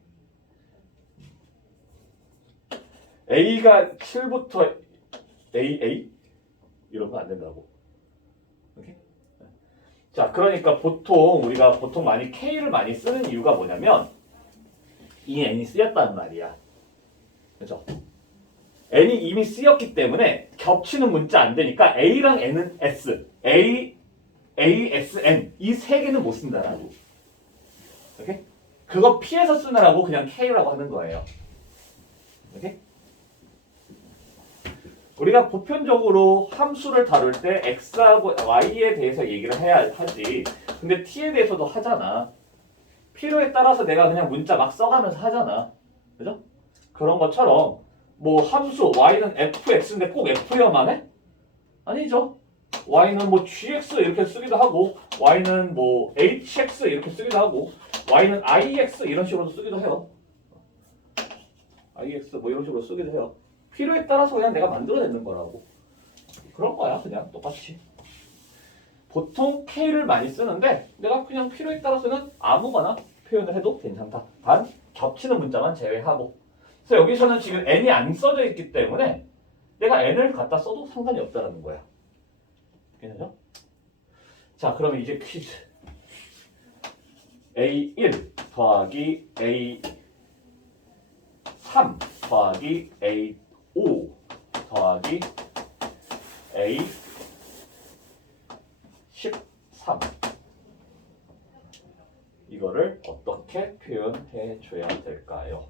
A가 7부터 AA 이런 거 안 된다고. 오케이? 자, 그러니까 우리가 보통 많이 K를 많이 쓰는 이유가 뭐냐면 이 N이 쓰였단 말이야. 그렇죠? N이 이미 쓰였기 때문에 겹치는 문자 안 되니까 A랑 N은 S, ASN 이 세 개는 못 쓴다라고. 오케이? 그거 피해서 쓰느라고 그냥 K라고 하는 거예요. 오케이? 우리가 보편적으로 함수를 다룰 때 x하고 y에 대해서 얘기를 해야 하지. 근데 t에 대해서도 하잖아. 필요에 따라서 내가 그냥 문자 막 써가면서 하잖아. 그죠? 그런 것처럼 뭐 함수 y는 fx인데 꼭 f여만 해? 아니죠. y는 뭐 gx 이렇게 쓰기도 하고 y는 뭐 hx 이렇게 쓰기도 하고 y는 ix 이런 식으로 쓰기도 해요. ix 뭐 이런 식으로 쓰기도 해요. 필요에 따라서 그냥 내가 만들어내는 거라고. 그런 거야 그냥 똑같이. 보통 K를 많이 쓰는데 내가 그냥 필요에 따라서는 아무거나 표현을 해도 괜찮다. 단 겹치는 문자만 제외하고. 그래서 여기서는 지금 N이 안 써져 있기 때문에 내가 N을 갖다 써도 상관이 없다는 거야. 괜찮죠? 자, 그러면 이제 퀴즈. A1 더하기 A3 더하기 A5 더하기 A13 이거를 어떻게 표현해 줘야 될까요?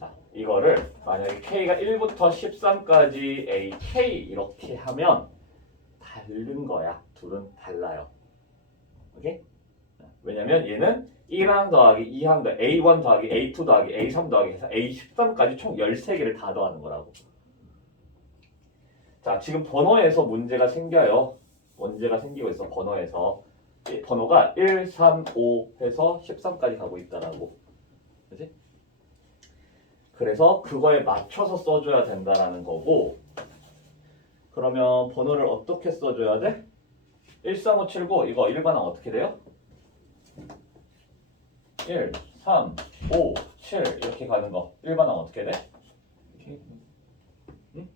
자, 이거를 만약에 K가 1부터 13까지 AK 이렇게 하면 다른 거야. 둘은 달라요. 오케이? 왜냐면 얘는 1항 더하기 2항 더하기 A1 더하기 A2 더하기 A3 더하기 해서 A13까지 총 13개를 다 더하는 거라고. 자, 지금 번호에서 문제가 생겨요. 문제가 생기고 있어. 번호에서. 번호가 1, 3, 5 해서 13까지 가고 있다라고. 그치? 그래서 그거에 맞춰서 써줘야 된다라는 거고. 그러면 번호를 어떻게 써줘야 돼? 13579 이거 일반항 어떻게 돼요? 1, 3, 5, 7 이렇게 가는 거 일반항 어떻게 돼? 응?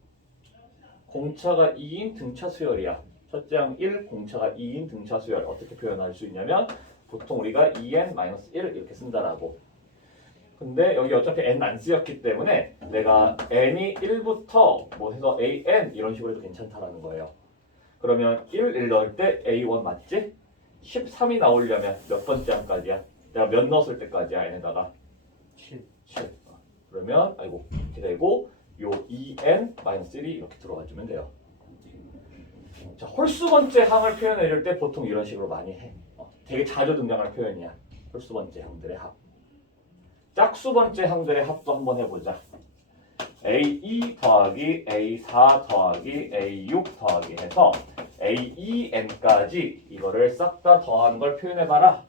공차가 2인 등차 수열이야. 첫째 항 1, 공차가 2인 등차 수열 어떻게 표현할 수 있냐면 보통 우리가 2n-1 이렇게 쓴다라고. 근데 여기 어차피 n 안 쓰였기 때문에 내가 n이 1부터 뭐 해서 an 이런 식으로 해도 괜찮다라는 거예요. 그러면 1 넣을 때 a1 맞지? 13이 나오려면 몇 번째 항까지야? 내가 몇 넣었을 때까지야 n에다가? 7. 7. 그러면 아이고 이렇게 되고 요 2n-1이 이렇게 들어와 주면 돼요. 자, 홀수 번째 항을 표현해 줄 때 보통 이런 식으로 많이 해. 되게 자주 등장할 표현이야. 홀수 번째 항들의 합. 짝수 번째 항들의 합도 한번 해보자. A2 더하기 A4 더하기 A6 더하기 해서 A2n까지 이거를 싹 다 더하는 걸 표현해봐라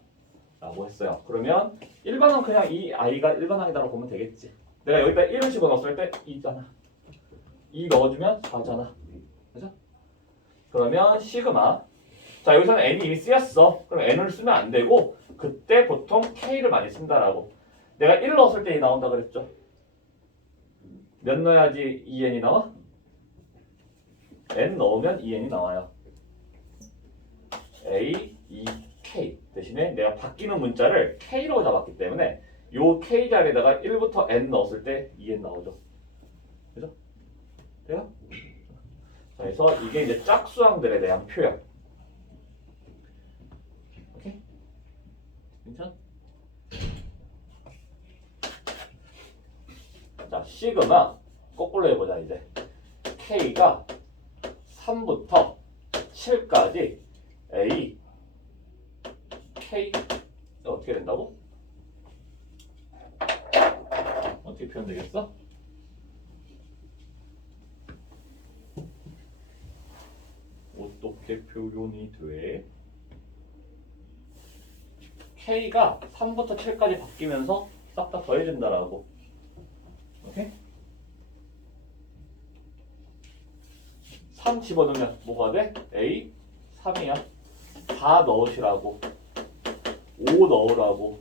라고 했어요. 그러면 일반항 그냥 이 i가 일반항이다라고 보면 되겠지. 내가 여기다 1을 집어넣었을 때 2잖아. 2 넣어주면 4잖아. 그죠? 그러면 시그마. 자, 여기서는 n이 이미 쓰였어. 그럼 n을 쓰면 안 되고 그때 보통 k를 많이 쓴다라고. 내가 1 넣었을 때 2 나온다 그랬죠. 몇 넣어야지 2n이 나와? n 넣으면 2n이 나와요. a, 2, k 대신에 내가 바뀌는 문자를 k로 잡았기 때문에 요 k 자리에다가 1부터 n 넣었을 때 2n 나오죠. 그죠? 돼요? 자, 그래서 이게 이제 짝수항들에 대한 표현. 오케이? 괜찮아? 자, 시그마 거꾸로 해보자 이제. k가 3부터 7까지 a k 어떻게 된다고? 어떻게 표현되겠어? 어떻게 표현이 돼? k가 3부터 7까지 바뀌면서 싹 다 더해진다라고. 오케이? 3 집어넣으면 뭐가 돼? A 3이야. 4 넣으시라고. 5 넣으라고.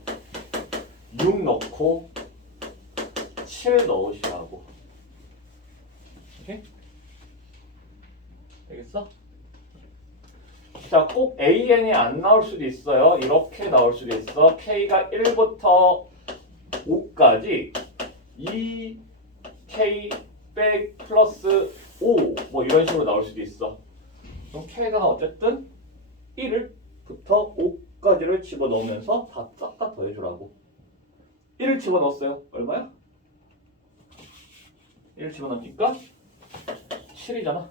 6 넣고 7 넣으시라고. 오케이? 알겠어? 자, 꼭 AN이 안 나올 수도 있어요. 이렇게 나올 수도 있어. K가 1부터 5까지 2K 백 플러스 5 뭐 이런 식으로 나올 수도 있어. 그럼 K가 어쨌든 1부터 5까지를 집어넣으면서 다 싹 다 더해주라고. 1을 집어넣었어요. 얼마야? 1을 집어넣으니까 7이잖아.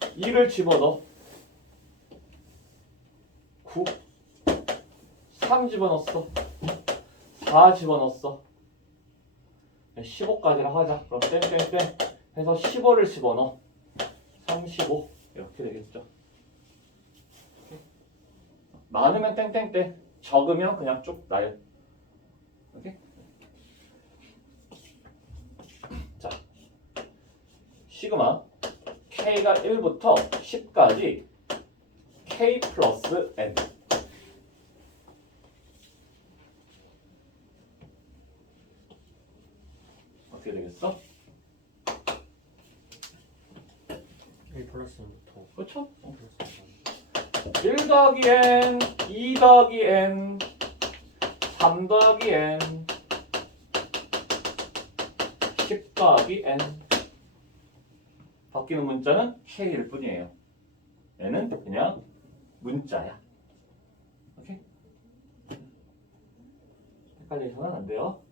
2를 집어넣어. 9. 3 집어넣었어. 4 집어넣었어. 15까지라 하자. 그럼 땡땡땡 해서 15를 집어넣어. 35 이렇게 되겠죠. 많으면 땡땡땡, 적으면 그냥 쭉 나요. 오케이? 자, 시그마 K가 1부터 10까지 K 플러스 N. 어떻게 되겠어? 1 플러스부터 그렇죠? 1 1 더하기 N, 2 더하기 N, 3 더하기 N, 10 더하기 N. 바뀌는 문자는 K일 뿐이에요. N은 그냥 문자야. 오케이? 헷갈리셔는 안 돼요.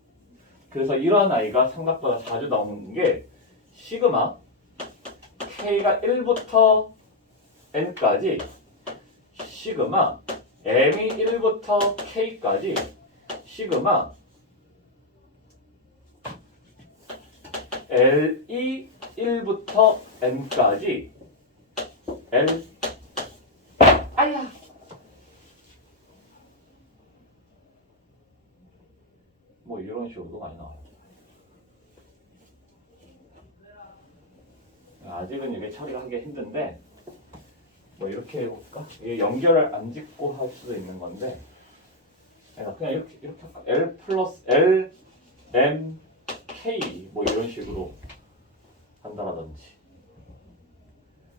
그래서 이러한 아이가 생각보다 자주 나오는 게 시그마 K가 1부터 N까지 시그마 M이 1부터 K까지 시그마 L이 1부터 N까지 L 아야 뭐 이런 식으로도 많이 나와요. 아직은 이게 처리가 하기 힘든데 뭐 이렇게 해볼까? 이게 연결을 안 짓고 할 수도 있는 건데 그냥 이렇게 할까? L 플러스 L M K 뭐 이런 식으로 한다라든지.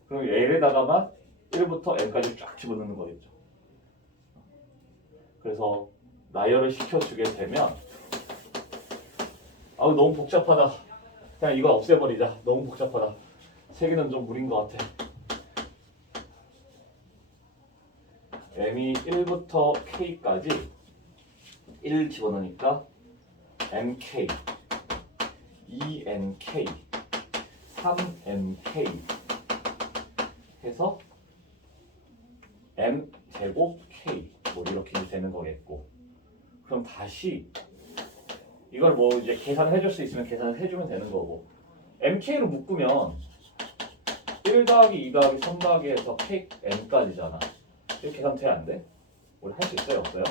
그럼 L에다가만 1부터 N까지 쫙 집어넣는 거겠죠. 그래서 나열을 시켜주게 되면 아우 너무 복잡하다. 그냥 이거 없애버리자. 너무 복잡하다. 세개는 좀 무리인 것 같아. M이 1부터 K까지 1 집어넣으니까 MK, 2MK, 3MK 해서 M 제곱 K 뭐 이렇게 되는 거겠고, 그럼 다시 이걸 뭐 이제 계산해 줄 수 있으면 계산을 해주면 되는 거고, MK로 묶으면 1 더하기 2 더하기 3 더하기 해서 KM까지잖아. 이렇게 계산 돼? 안 돼? 우리 할 수 있어요? 없어요?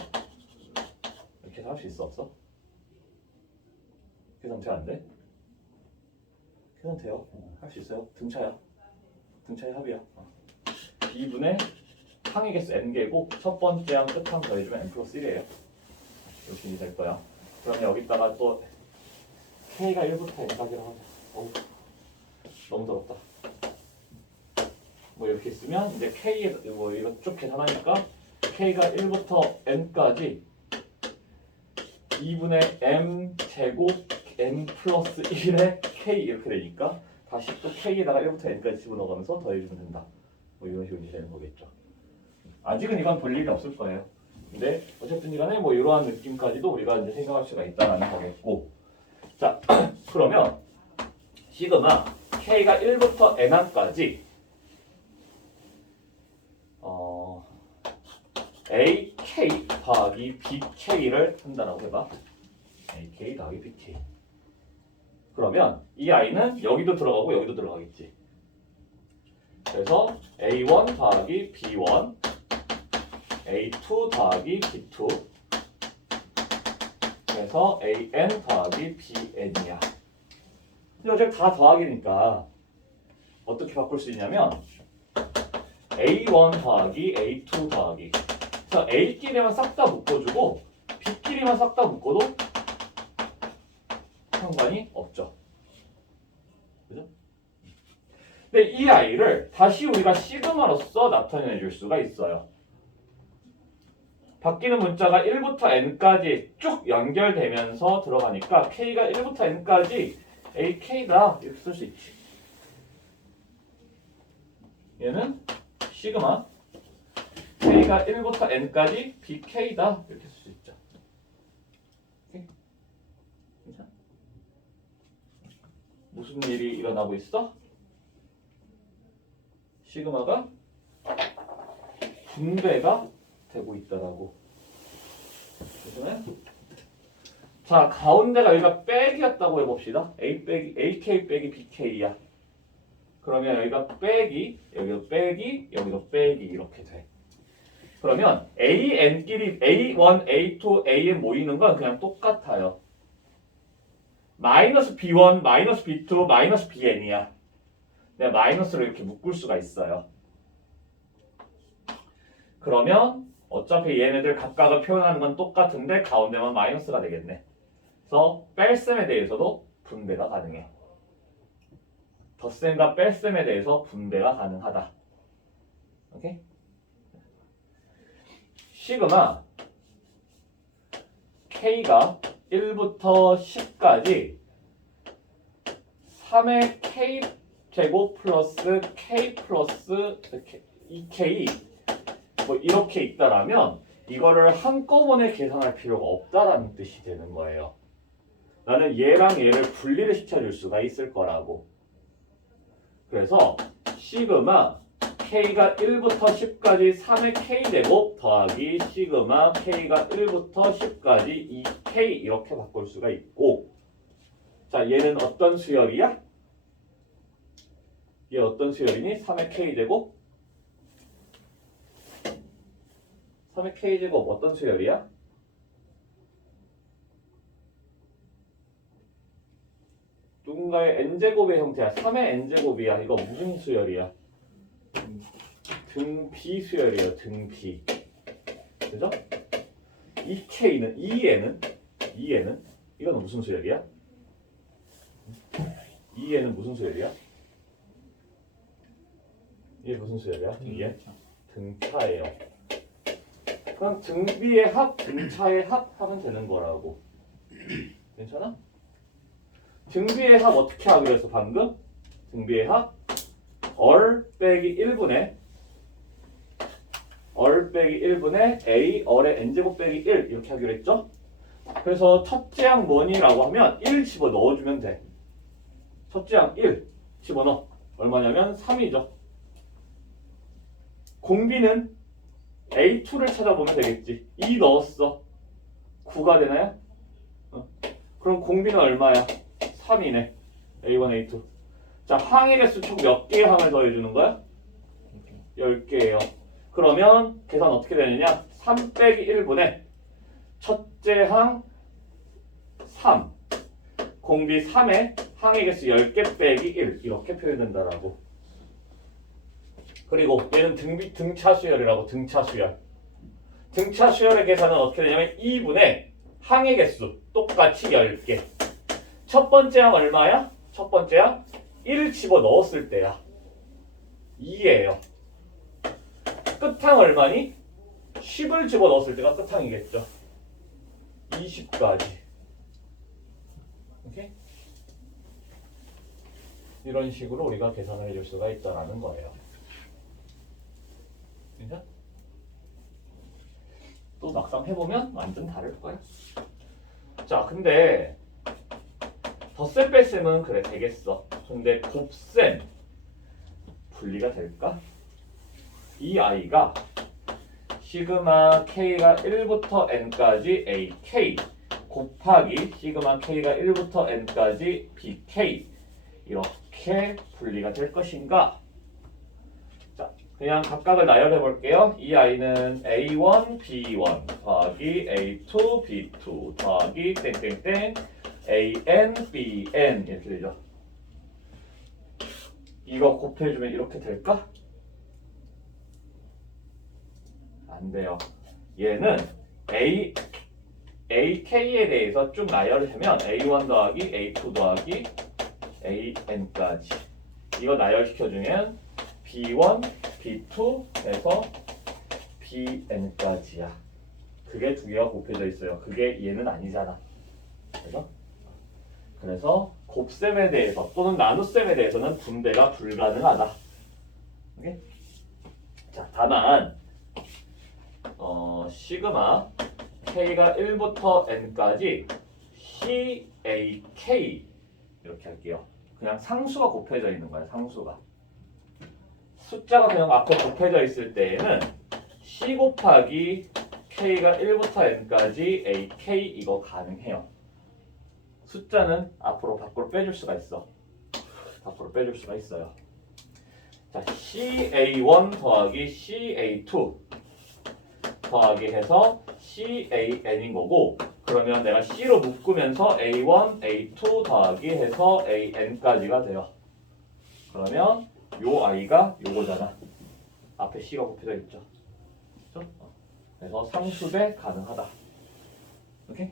이렇게 할 수 있어? 없어? 계산 돼? 안 돼? 계산 돼요. 할 수 있어요. 등차야. 등차의 합이야. B분의 항의 개수 N개고 첫 번째 항 끝항 더해주면 N 플러스 1이에요. 이렇게 될 거야. 그럼 여기다가 또 K가 1부터 N까지라고 하자. 어우, 너무 더럽다. 뭐 이렇게 있으면 이제 K 뭐 이거 쭉 계산하니까 K가 1부터 N까지 2분의 M 제곱 N 플러스 1의 K 이렇게 되니까 다시 또 K에다가 1부터 N까지 집어넣어가면서 더해주면 된다. 뭐 이런 식으로 되는 거겠죠. 아직은 이건 볼 일이 없을 거예요. 근데 어쨌든 이간에 뭐 이러한 느낌까지도 우리가 이제 생각할 수가 있다는 거겠고. 자, 그러면 시그마 K가 1부터 N항까지 AK 더하기 BK를 한다라고 해봐. AK 더하기 BK. 그러면 이 아이는 여기도 들어가고 여기도 들어가겠지. 그래서 A1 더하기 B1, A2 더하기 B2, 그래서 AN 더하기 BN이야. 근데 어차피 다 더하기니까 어떻게 바꿀 수 있냐면 A1 더하기 A2 더하기. 그래서 A끼리만 싹 다 묶어주고 B끼리만 싹 다 묶어도 상관이 없죠. 그죠? 근데 이 아이를 다시 우리가 시그마로서 나타내 줄 수가 있어요. 바뀌는 문자가 1부터 N까지 쭉 연결되면서 들어가니까 K가 1부터 N까지 AK다 이렇게 쓸 수 있지. 얘는 시그마 K가 1부터 N까지 BK다 이렇게 쓸 수 있죠. 오케이? 괜찮아? 무슨 일이 일어나고 있어? 시그마가 분배가 되고 있다라고. 그러면 자, 가운데가 여기가 백이었다고 해봅시다. AK 빼기 BK야. 그러면 여기가 빼기, 여기도 빼기, 여기도 빼기 이렇게 돼. 그러면 AN끼리 A1, A2, AN 모이는 건 그냥 똑같아요. 마이너스 B1, 마이너스 B2, 마이너스 BN이야. 내가 마이너스로 이렇게 묶을 수가 있어요. 그러면 어차피 얘네들 각각을 표현하는 건 똑같은데 가운데만 마이너스가 되겠네. 그래서 뺄셈에 대해서도 분배가 가능해. 덧셈과 뺄셈에 대해서 분배가 가능하다. 오케이? 시그마 K가 1부터 10까지 3의 K 제곱 플러스 K 플러스 2K 뭐 이렇게 있다라면 이거를 한꺼번에 계산할 필요가 없다라는 뜻이 되는 거예요. 나는 얘랑 얘를 분리를 시켜줄 수가 있을 거라고. 그래서 시그마 K가 1부터 10까지 3의 K제곱 더하기 시그마 K가 1부터 10까지 2K 이렇게 바꿀 수가 있고, 자 얘는 어떤 수열이야? 얘 어떤 수열이니? 3의 K제곱 3의 K제곱 어떤 수열이야? 누군가의 N제곱의 형태야. 3의 N제곱이야. 이거 무슨 수열이야? 등 B 수열이에요. 등 B. 그죠? 이 K는 이에는 이거는 무슨 수열이야? 이에는 무슨 수열이야? 이게 무슨 수열이야? 이게 등차예요. 그럼 등비의 합, 등차의 합 하면 되는 거라고. 괜찮아? 등비의 합 어떻게 하기로 했어 방금? 등비의 합 얼 빼기 1분의 A 얼의 n제곱 빼기 1 이렇게 하기로 했죠? 그래서 첫째 항 뭐니라고 하면 1 집어넣어주면 돼. 첫째 항 1 집어넣어. 얼마냐면 3이죠. 공비는 A2를 찾아보면 되겠지. 2 넣었어. 9가 되나요? 그럼 공비는 얼마야? 3이네. A1, A2. 자, 항의 개수 총 몇 개의 항을 더해주는 거야? 10개예요. 그러면 계산 어떻게 되느냐? 3 빼기 1분의 첫째 항 3 공비 3에 항의 개수 10개 빼기 1 이렇게 표현된다라고. 그리고 얘는 등차 수열이라고. 등차 수열. 등차 수열의 계산은 어떻게 되냐면 2분의 항의 개수 똑같이 10개. 첫 번째 항 얼마야? 첫 번째 항 1 집어넣었을 때야. 2예요. 끝항 얼마니? 10을 집어넣었을 때가 끝항이겠죠. 20까지. 오케이? 이런 식으로 우리가 계산을 해줄 수가 있다는 거예요. 괜찮아? 또 막상 해보면 완전 다를 거야. 자, 근데 덧셈 뺄셈은 그래 되겠어. 근데 곱셈 분리가 될까? 이 아이가 시그마 k가 1부터 n까지 ak 곱하기 시그마 k가 1부터 n까지 bk 이렇게 분리가 될 것인가? 자, 그냥 각각을 나열해 볼게요. 이 아이는 a1 b1 더하기 a2 b2 더하기 땡땡땡 an bn 이렇게 되죠. 이거 곱해주면 이렇게 될까? 안 돼요. 얘는 AK에 대해서 쭉 나열을 하면 A1 더하기 A2 더하기 AN까지 이거 나열시켜주면 B1, B2에서 BN까지야. 그게 두 개가 곱해져 있어요. 그게 얘는 아니잖아. 그래서 곱셈에 대해서 또는 나눗셈에 대해서는 분배가 불가능하다. 오케이? 자, 다만 시그마 k가 1부터 n까지 CAK 이렇게 할게요. 그냥 상수가 곱해져 있는 거야. 상수가. 숫자가 그냥 앞에 곱해져 있을 때에는 C 곱하기 k가 1부터 n까지 AK 이거 가능해요. 숫자는 앞으로 밖으로 빼줄 수가 있어. 밖으로 빼줄 수가 있어요. 자, CA1 더하기 CA2 더하기 해서 CAN인 거고, 그러면 내가 C로 묶으면서 A1, A2 더하기 해서 AN까지가 돼요. 그러면 요 I가 요거잖아. 앞에 C가 곱해져 있죠. 그렇죠? 그래서 상수대 가능하다. 오케이?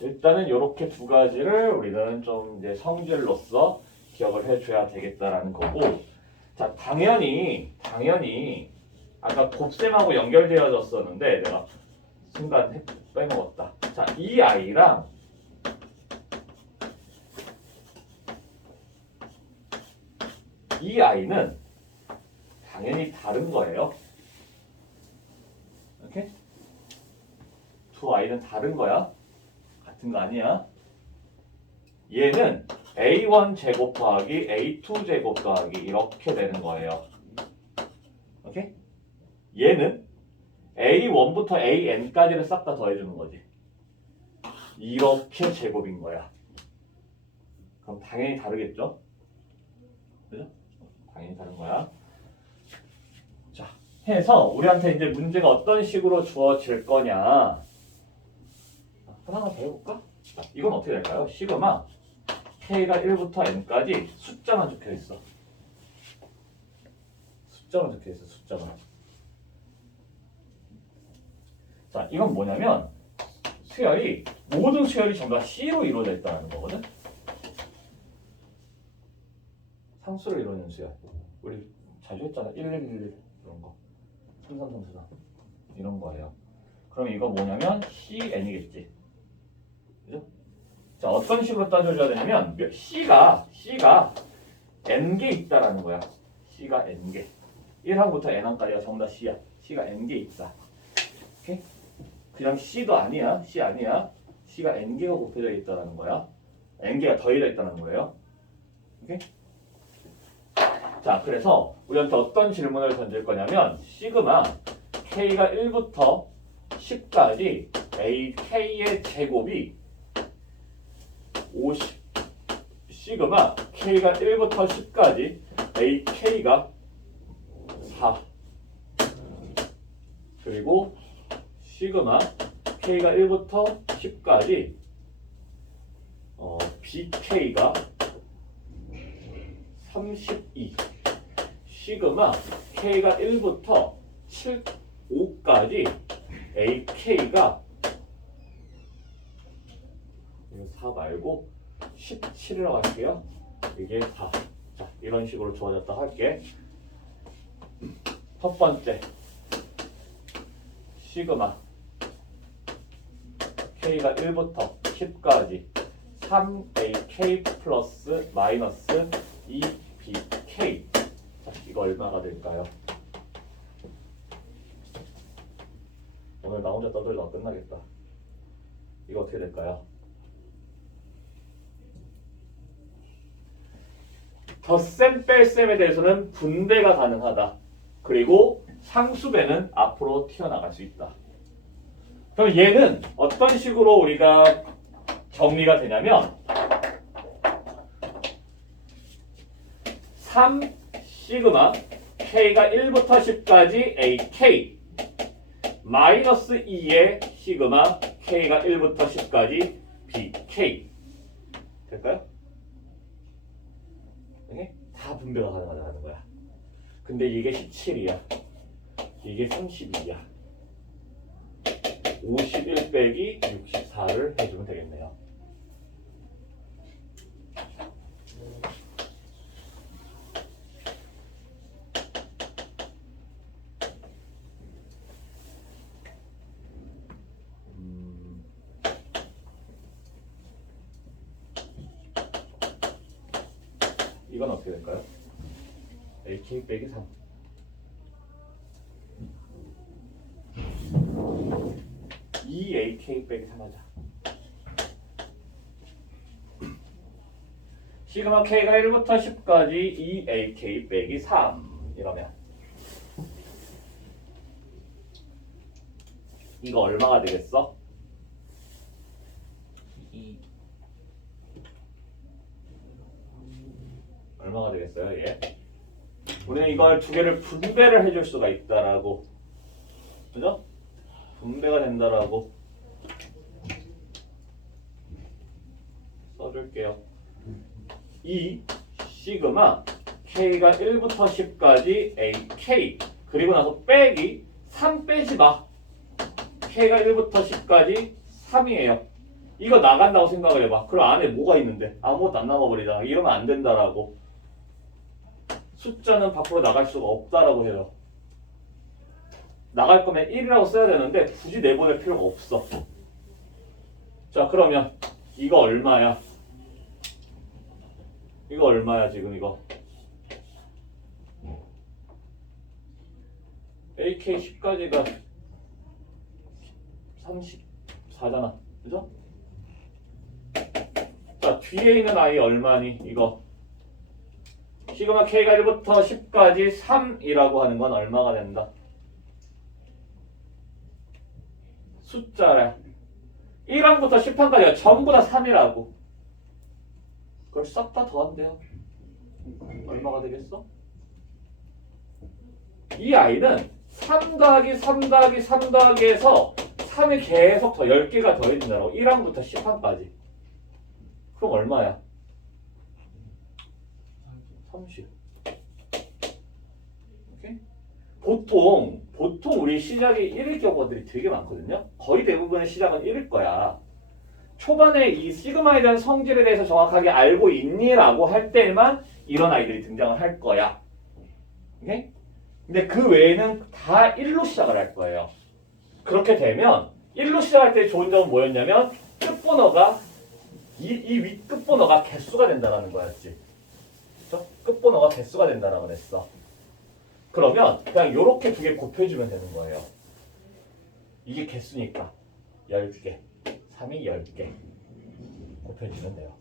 일단은 이렇게 두 가지를 우리는 좀 이제 성질로서 기억을 해줘야 되겠다라는 거고, 자, 당연히 아까 곱셈하고 연결되어졌었는데 내가 순간 빼먹었다. 자, 이 아이랑 이 아이는 당연히 다른 거예요. 이렇게 두 아이는 다른 거야. 같은 거 아니야. 얘는 A1 제곱 더하기 A2 제곱 더하기 이렇게 되는 거예요. 오케이? 얘는 A1부터 AN까지를 싹 다 더해주는 거지. 이렇게 제곱인 거야. 그럼 당연히 다르겠죠? 그죠? 당연히 다른 거야. 자, 해서 우리한테 이제 문제가 어떤 식으로 주어질 거냐. 하나 더 해볼까? 자, 이건 어떻게 될까요? 시그마 K가 1부터 N까지 숫자만 적혀있어. 숫자만 적혀있어. 숫자만. 자, 이건 뭐냐면 수열이 모든 수열이 전부 다 C로 이루어져 있다는 거거든. 상수로 이루어지는 수열. 우리 자주 했잖아. 1111 이런 거. 3333 이런 거예요. 그럼 이거 뭐냐면 CN이겠지. 그죠? 자, 어떤 식으로 따져줘야 되냐면 C가 N개 있다라는 거야. C가 N개. 1항부터 N항까지가 전부 다 C야. C가 N개 있다. 오케이? 그냥 C도 아니야. C 아니야. C가 N개가 곱해져 있다는 거야. N개가 더해져 있다는 거예요. 오케이? 자, 그래서 우리한테 어떤 질문을 던질 거냐면 시그마 K가 1부터 10까지 AK의 제곱이 50 시그마 K가 1부터 10까지 AK가 4 그리고 시그마 K가 1부터 10까지 BK가 32 시그마 K가 1부터 5까지 AK가 이거 4 말고 17이라고 할게요. 이게 4. 자, 이런 식으로 주어졌다 할게. 첫 번째 시그마 K가 1부터 10까지 3AK 플러스 마이너스 2BK. 자, 이거 얼마가 될까요? 오늘 나 혼자 떠들다가 끝나겠다. 이거 어떻게 될까요? 덧셈 뺄셈에 대해서는 분배가 가능하다. 그리고 상수배는 앞으로 튀어나갈 수 있다. 그럼 얘는 어떤 식으로 우리가 정리가 되냐면 3 시그마 K가 1부터 10까지 AK 마이너스 2의 시그마 K가 1부터 10까지 BK 될까요? 이게 다 분배가 가능하다는 거야. 근데 이게 17이야. 이게 32야. 51 빼기 64를 해주면 되겠네요. 이건 어떻게 될까요? AK 빼기 3 2AK 빼기 3 하자. 시그마 K가 1부터 10까지 2AK 빼기 3 이러면 이거 얼마가 되겠어? 2 얼마가 되겠어요? 얘? 우리는 이걸 두 개를 분배를 해줄 수가 있다라고, 그죠? 분배가 된다라고 써줄게요. 이 시그마 K가 1부터 10까지 AK 그리고 나서 빼기 3 빼지 마. K가 1부터 10까지 3이에요. 이거 나간다고 생각을 해봐. 그럼 안에 뭐가 있는데? 아무것도 안 남아버리잖아. 이러면 안 된다라고. 숫자는 밖으로 나갈 수가 없다라고 해요. 나갈 거면 1이라고 써야 되는데 굳이 내보낼 필요가 없어. 자, 그러면 이거 얼마야? 이거 얼마야 지금 이거? AK 10까지가 34잖아. 그죠? 자, 뒤에 있는 I 얼마니? 이거 시그마 K가 1부터 10까지 3이라고 하는 건 얼마가 된다? 숫자야. 1항부터 10항까지가 전부 다 3이라고. 그걸 싹 다 더한대요. 얼마가 되겠어? 이 아이는 3 더하기 3 더하기 3 더하기 해서 3이 계속 더 10개가 더해진다고. 1항부터 10항까지. 그럼 얼마야? 30. 오케이? 보통 보통 우리 시작이 1일 경우들이 되게 많거든요. 거의 대부분의 시작은 1일 거야. 초반에 이 시그마에 대한 성질에 대해서 정확하게 알고 있니라고 할 때만 이런 아이들이 등장을 할 거야. 오케이? 근데 그 외에는 다 1로 시작을 할 거예요. 그렇게 되면 1로 시작할 때 좋은 점은 뭐였냐면 끝번호가 이 윗 끝번호가 개수가 된다는 거였지. 그렇죠? 끝번호가 개수가 된다라고 그랬어. 그러면 그냥 요렇게 두 개 곱해주면 되는 거예요. 이게 개수니까 10개, 3이 10개 곱해주면 돼요.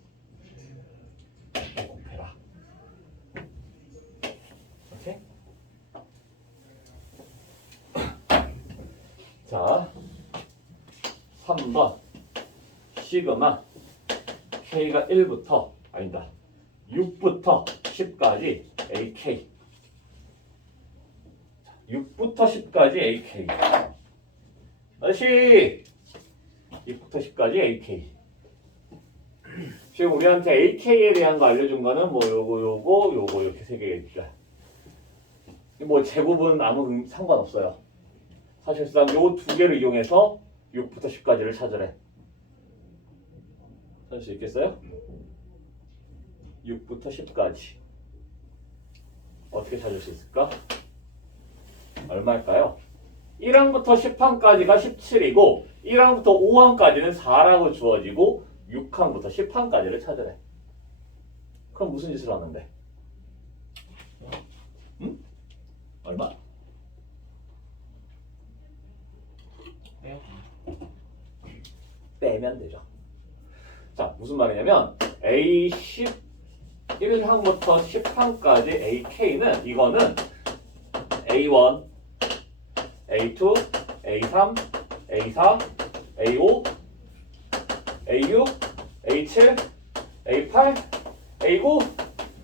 이렇게 곱해라. 오케이? 자, 3번 시그마 K가 1부터 아니다 6부터 10까지 AK 6부터 10까지 AK 다시 6부터 10까지 AK 지금 우리한테 AK에 대한 거 알려준 거는 뭐 요거 이렇게 세 개겠죠. 뭐 제곱은 아무 상관없어요. 사실상 요 두 개를 이용해서 6부터 10까지를 찾으래. 찾을 수 있겠어요? 6부터 10까지 어떻게 찾을 수 있을까? 얼마일까요? 1항부터 10항까지가 17이고 1항부터 5항까지는 4라고 주어지고 6항부터 10항까지를 찾으래. 그럼 무슨 짓을 하는데? 응? 얼마? 빼면 되죠. 자, 무슨 말이냐면 A10 1항부터 10항까지 AK는 이거는 A1, A2, A3, A4, A5, A6, A7, A8, A9,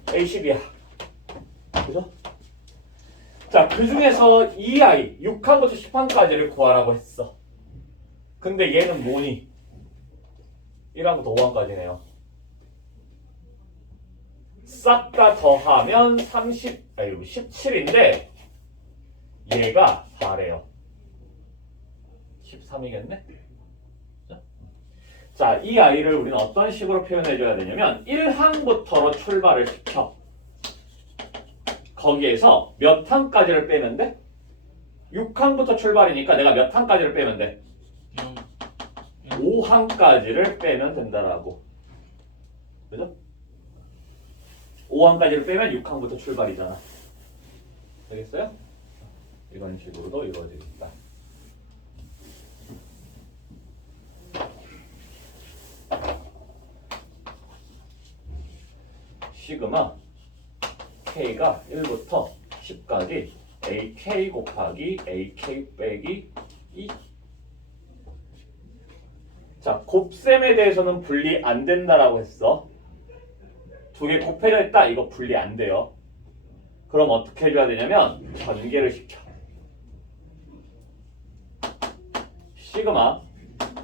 A10이야. 그죠? 자, 그 중에서 이 아이 6항부터 10항까지를 구하라고 했어. 근데 얘는 뭐니? 1항부터 5항까지네요. 싹 다 더하면 17인데 얘가 4래요. 13이겠네? 자, 이 아이를 우리는 어떤 식으로 표현해줘야 되냐면 1항부터로 출발을 시켜. 거기에서 몇 항까지를 빼면 돼? 6항부터 출발이니까 내가 몇 항까지를 빼면 돼? 5항까지를 빼면 된다라고. 그죠? 5항까지를 빼면 6항부터 출발이잖아. 되겠어요? 이런 식으로도 이루어지겠다. 시그마 K가 1부터 10까지 AK 곱하기 AK 빼기 2. 자, 곱셈에 대해서는 분리 안 된다라고 했어. 두 개 곱해져 있다. 이거 분리 안 돼요. 그럼 어떻게 해줘야 되냐면 전개를 시켜. 시그마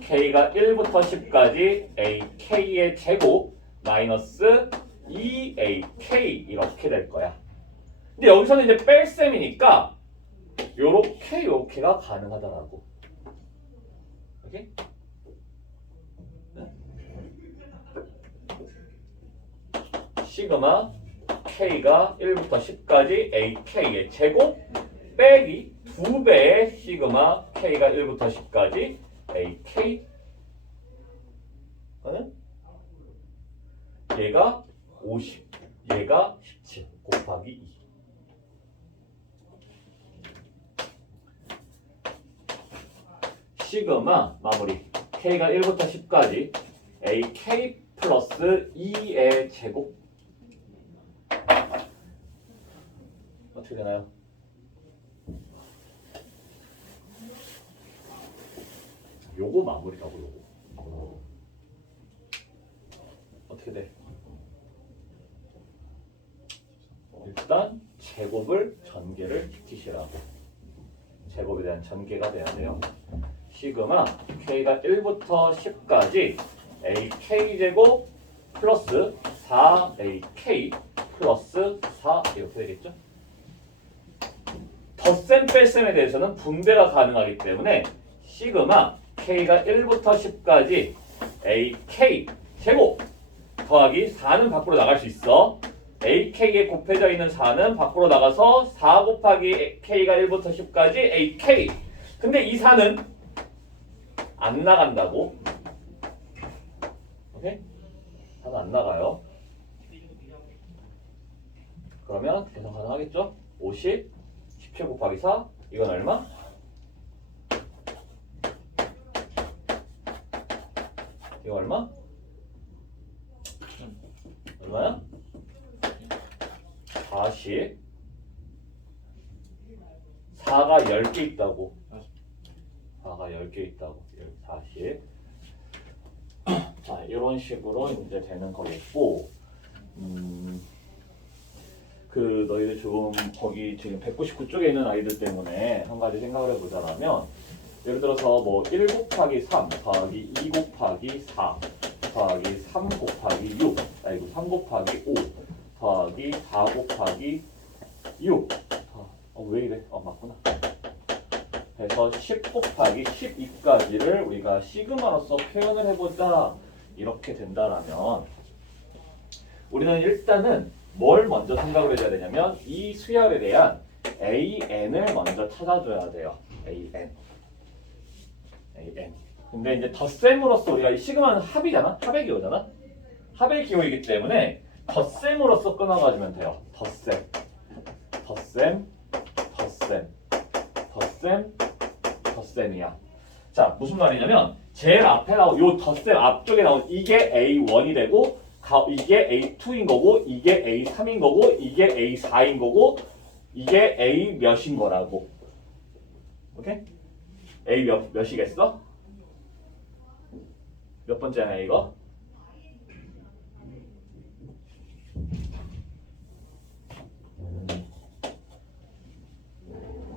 K가 1부터 10까지 AK의 제곱 마이너스 2AK 이렇게 될 거야. 근데 여기서는 이제 뺄셈이니까 요렇게가 가능하다라고. 오케이? 시그마 K가 1부터 10까지 AK의 제곱 빼기 2배의 시그마 K가 1부터 10까지 AK 는 얘가 50, 얘가 17 곱하기 2. 시그마 마무리 K가 1부터 10까지 AK 플러스 2의 제곱 어떻게 되나요? 요거 마무리라고 요거 어떻게 돼? 일단 제곱을 전개를 시키시라고. 제곱에 대한 전개가 돼야 돼요. 시그마 K가 1부터 10까지 AK제곱 플러스 4AK 플러스 4 이렇게 되겠죠? 덧셈 뺄셈에 대해서는 분배가 가능하기 때문에 시그마 k가 1부터 10까지 ak 제곱 더하기 4는 밖으로 나갈 수 있어. ak에 곱해져 있는 4는 밖으로 나가서 4 곱하기 k가 1부터 10까지 ak. 근데 이 4는 안 나간다고. 오케이? 4는 안 나가요. 그러면 계산 가능하겠죠? 50, 17 곱하기 4, 이건 얼마? 이거 얼마? 얼마야? 40. 4가 10개 있다고. 4가 10개 있다고. 40. 자, 이런 식으로 이제 되는 거겠고, 너희들 지금 거기 지금 199쪽에 있는 아이들 때문에 한 가지 생각을 해보자면, 예를 들어서 뭐 1 곱하기 3 더하기 2 곱하기 4 더하기 3 곱하기 6, 아이고 3 곱하기 5 더하기 4 곱하기 6. 왜 이래? 맞구나. 그래서 10 곱하기 12까지를 우리가 시그마로서 표현을 해보자. 이렇게 된다라면 우리는 일단은 뭘 먼저 생각을 해줘야 되냐면 이 수열에 대한 AN을 먼저 찾아줘야 돼요. AN. 근데 이제 덧셈으로서 우리가 이 시그마는 합이잖아? 합의 기호잖아? 합의 기호이기 때문에 덧셈으로서 끊어가주면 돼요. 덧셈이야. 자, 무슨 말이냐면 제일 앞에 나온 요 덧셈 앞쪽에 나온 이게 A1이 되고 이게 A2인 거고 이게 A3인 거고 이게 A4인 거고 이게 A 몇인 거라고. 오케이? A 몇이겠어? 몇 번째야 이거?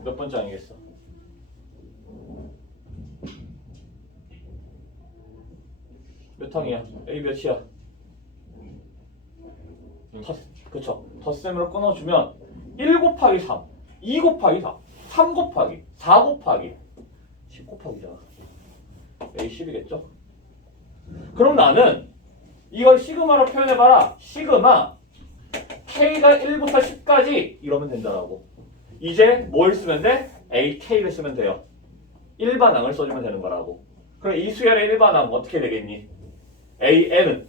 몇 번째 아니겠어? 몇 항이야? A 몇이야? 그쵸. 덧셈으로 끊어주면 1 곱하기 3, 2 곱하기 4, 3 곱하기, 4 곱하기 10 곱하기잖아. A10이겠죠? 그럼 나는 이걸 시그마로 표현해봐라. 시그마 K가 1부터 10까지 이러면 된다라고. 이제 뭘 쓰면 돼? AK를 쓰면 돼요. 일반항을 써주면 되는 거라고. 그럼 이 수열의 일반항 어떻게 되겠니? AN은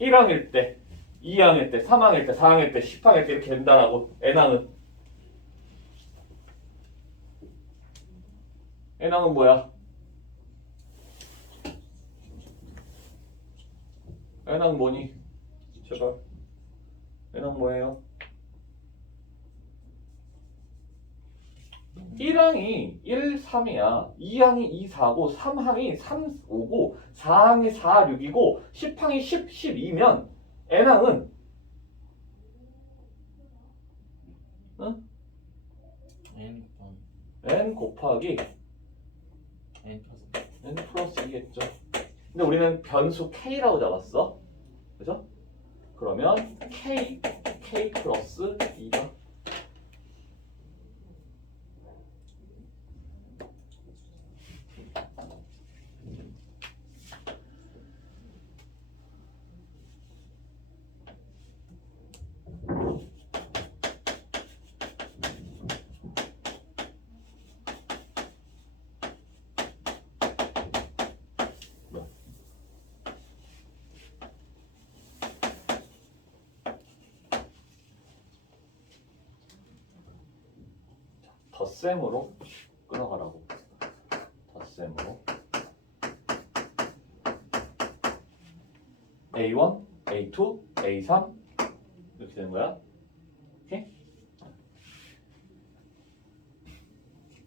1항일 때, 2항일 때, 3항일 때, 4항일 때, 10항일 때 이렇게 된다라고. N항은 뭐야? N항 뭐니? 제발. N항 뭐예요? 1항이 1, 3이야. 2항이 2, 4고 3항이 3, 5고 4항이 4, 6이고 10항이 10, 12면 N항은 N 곱하기 N 플러스 2겠죠. 근데 우리는 변수 K라고 잡았어. 그죠? 그러면 K 플러스 2가 덧셈으로 끊어가라고. 덧셈으로 A1, A2, A3 이렇게 되는 거야. 오케이?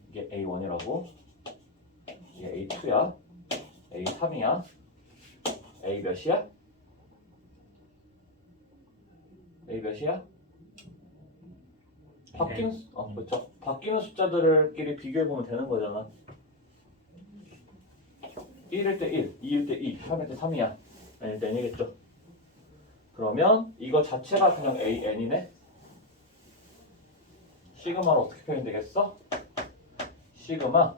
이게 A1이라고, 이게 A2야, A3이야, A 몇이야? A 몇이야? 바뀌는 그렇죠. 바뀌는 숫자들끼리 비교해 보면 되는 거잖아. 1일 때 1, 2일 때 2, 3일 때 3이야. n일 때 n이겠죠. 그러면 이거 자체가 그냥 an이네. 시그마로 어떻게 표현되겠어? 시그마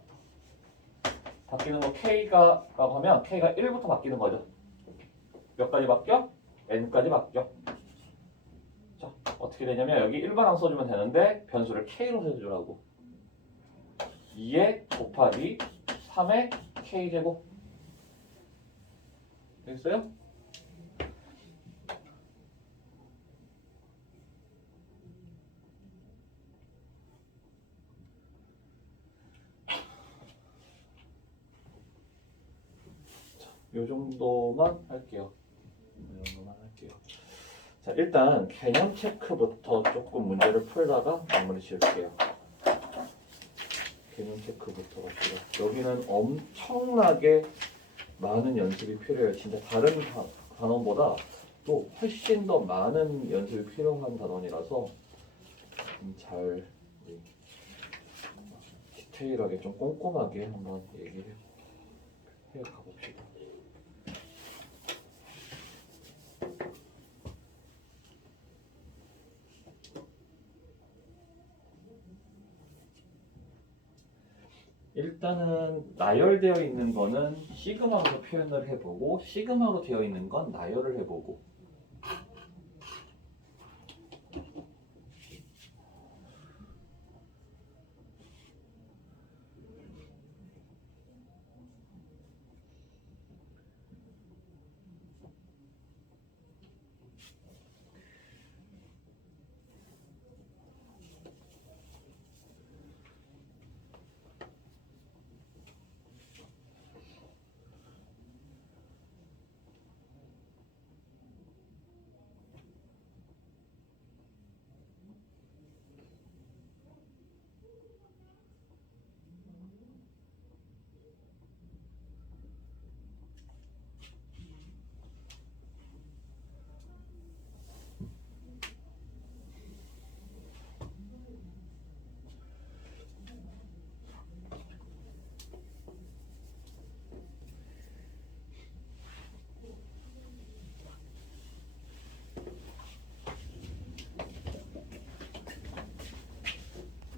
바뀌는 거 K가라고 하면 K가 1부터 바뀌는 거죠. 몇 가지 바뀌어? N까지 바뀌어. 자, 어떻게 되냐면 여기 1반항 써주면 되는데 변수를 K로 써주라고. 2에 곱하기 3의 K제곱. 되겠어요? 요 정도만 할게요. 요 정도만 할게요. 자, 일단 개념 체크부터 조금 문제를 풀다가 마무리 지을게요. 개념 체크부터 갑시다. 여기는 엄청나게 많은 연습이 필요해요. 진짜 다른 단원보다 또 훨씬 더 많은 연습이 필요한 단원이라서 잘 디테일하게 좀 꼼꼼하게 한번 얘기해 가봅시다. 일단은 나열되어 있는 거는 시그마로 표현을 해보고 시그마로 되어 있는 건 나열을 해보고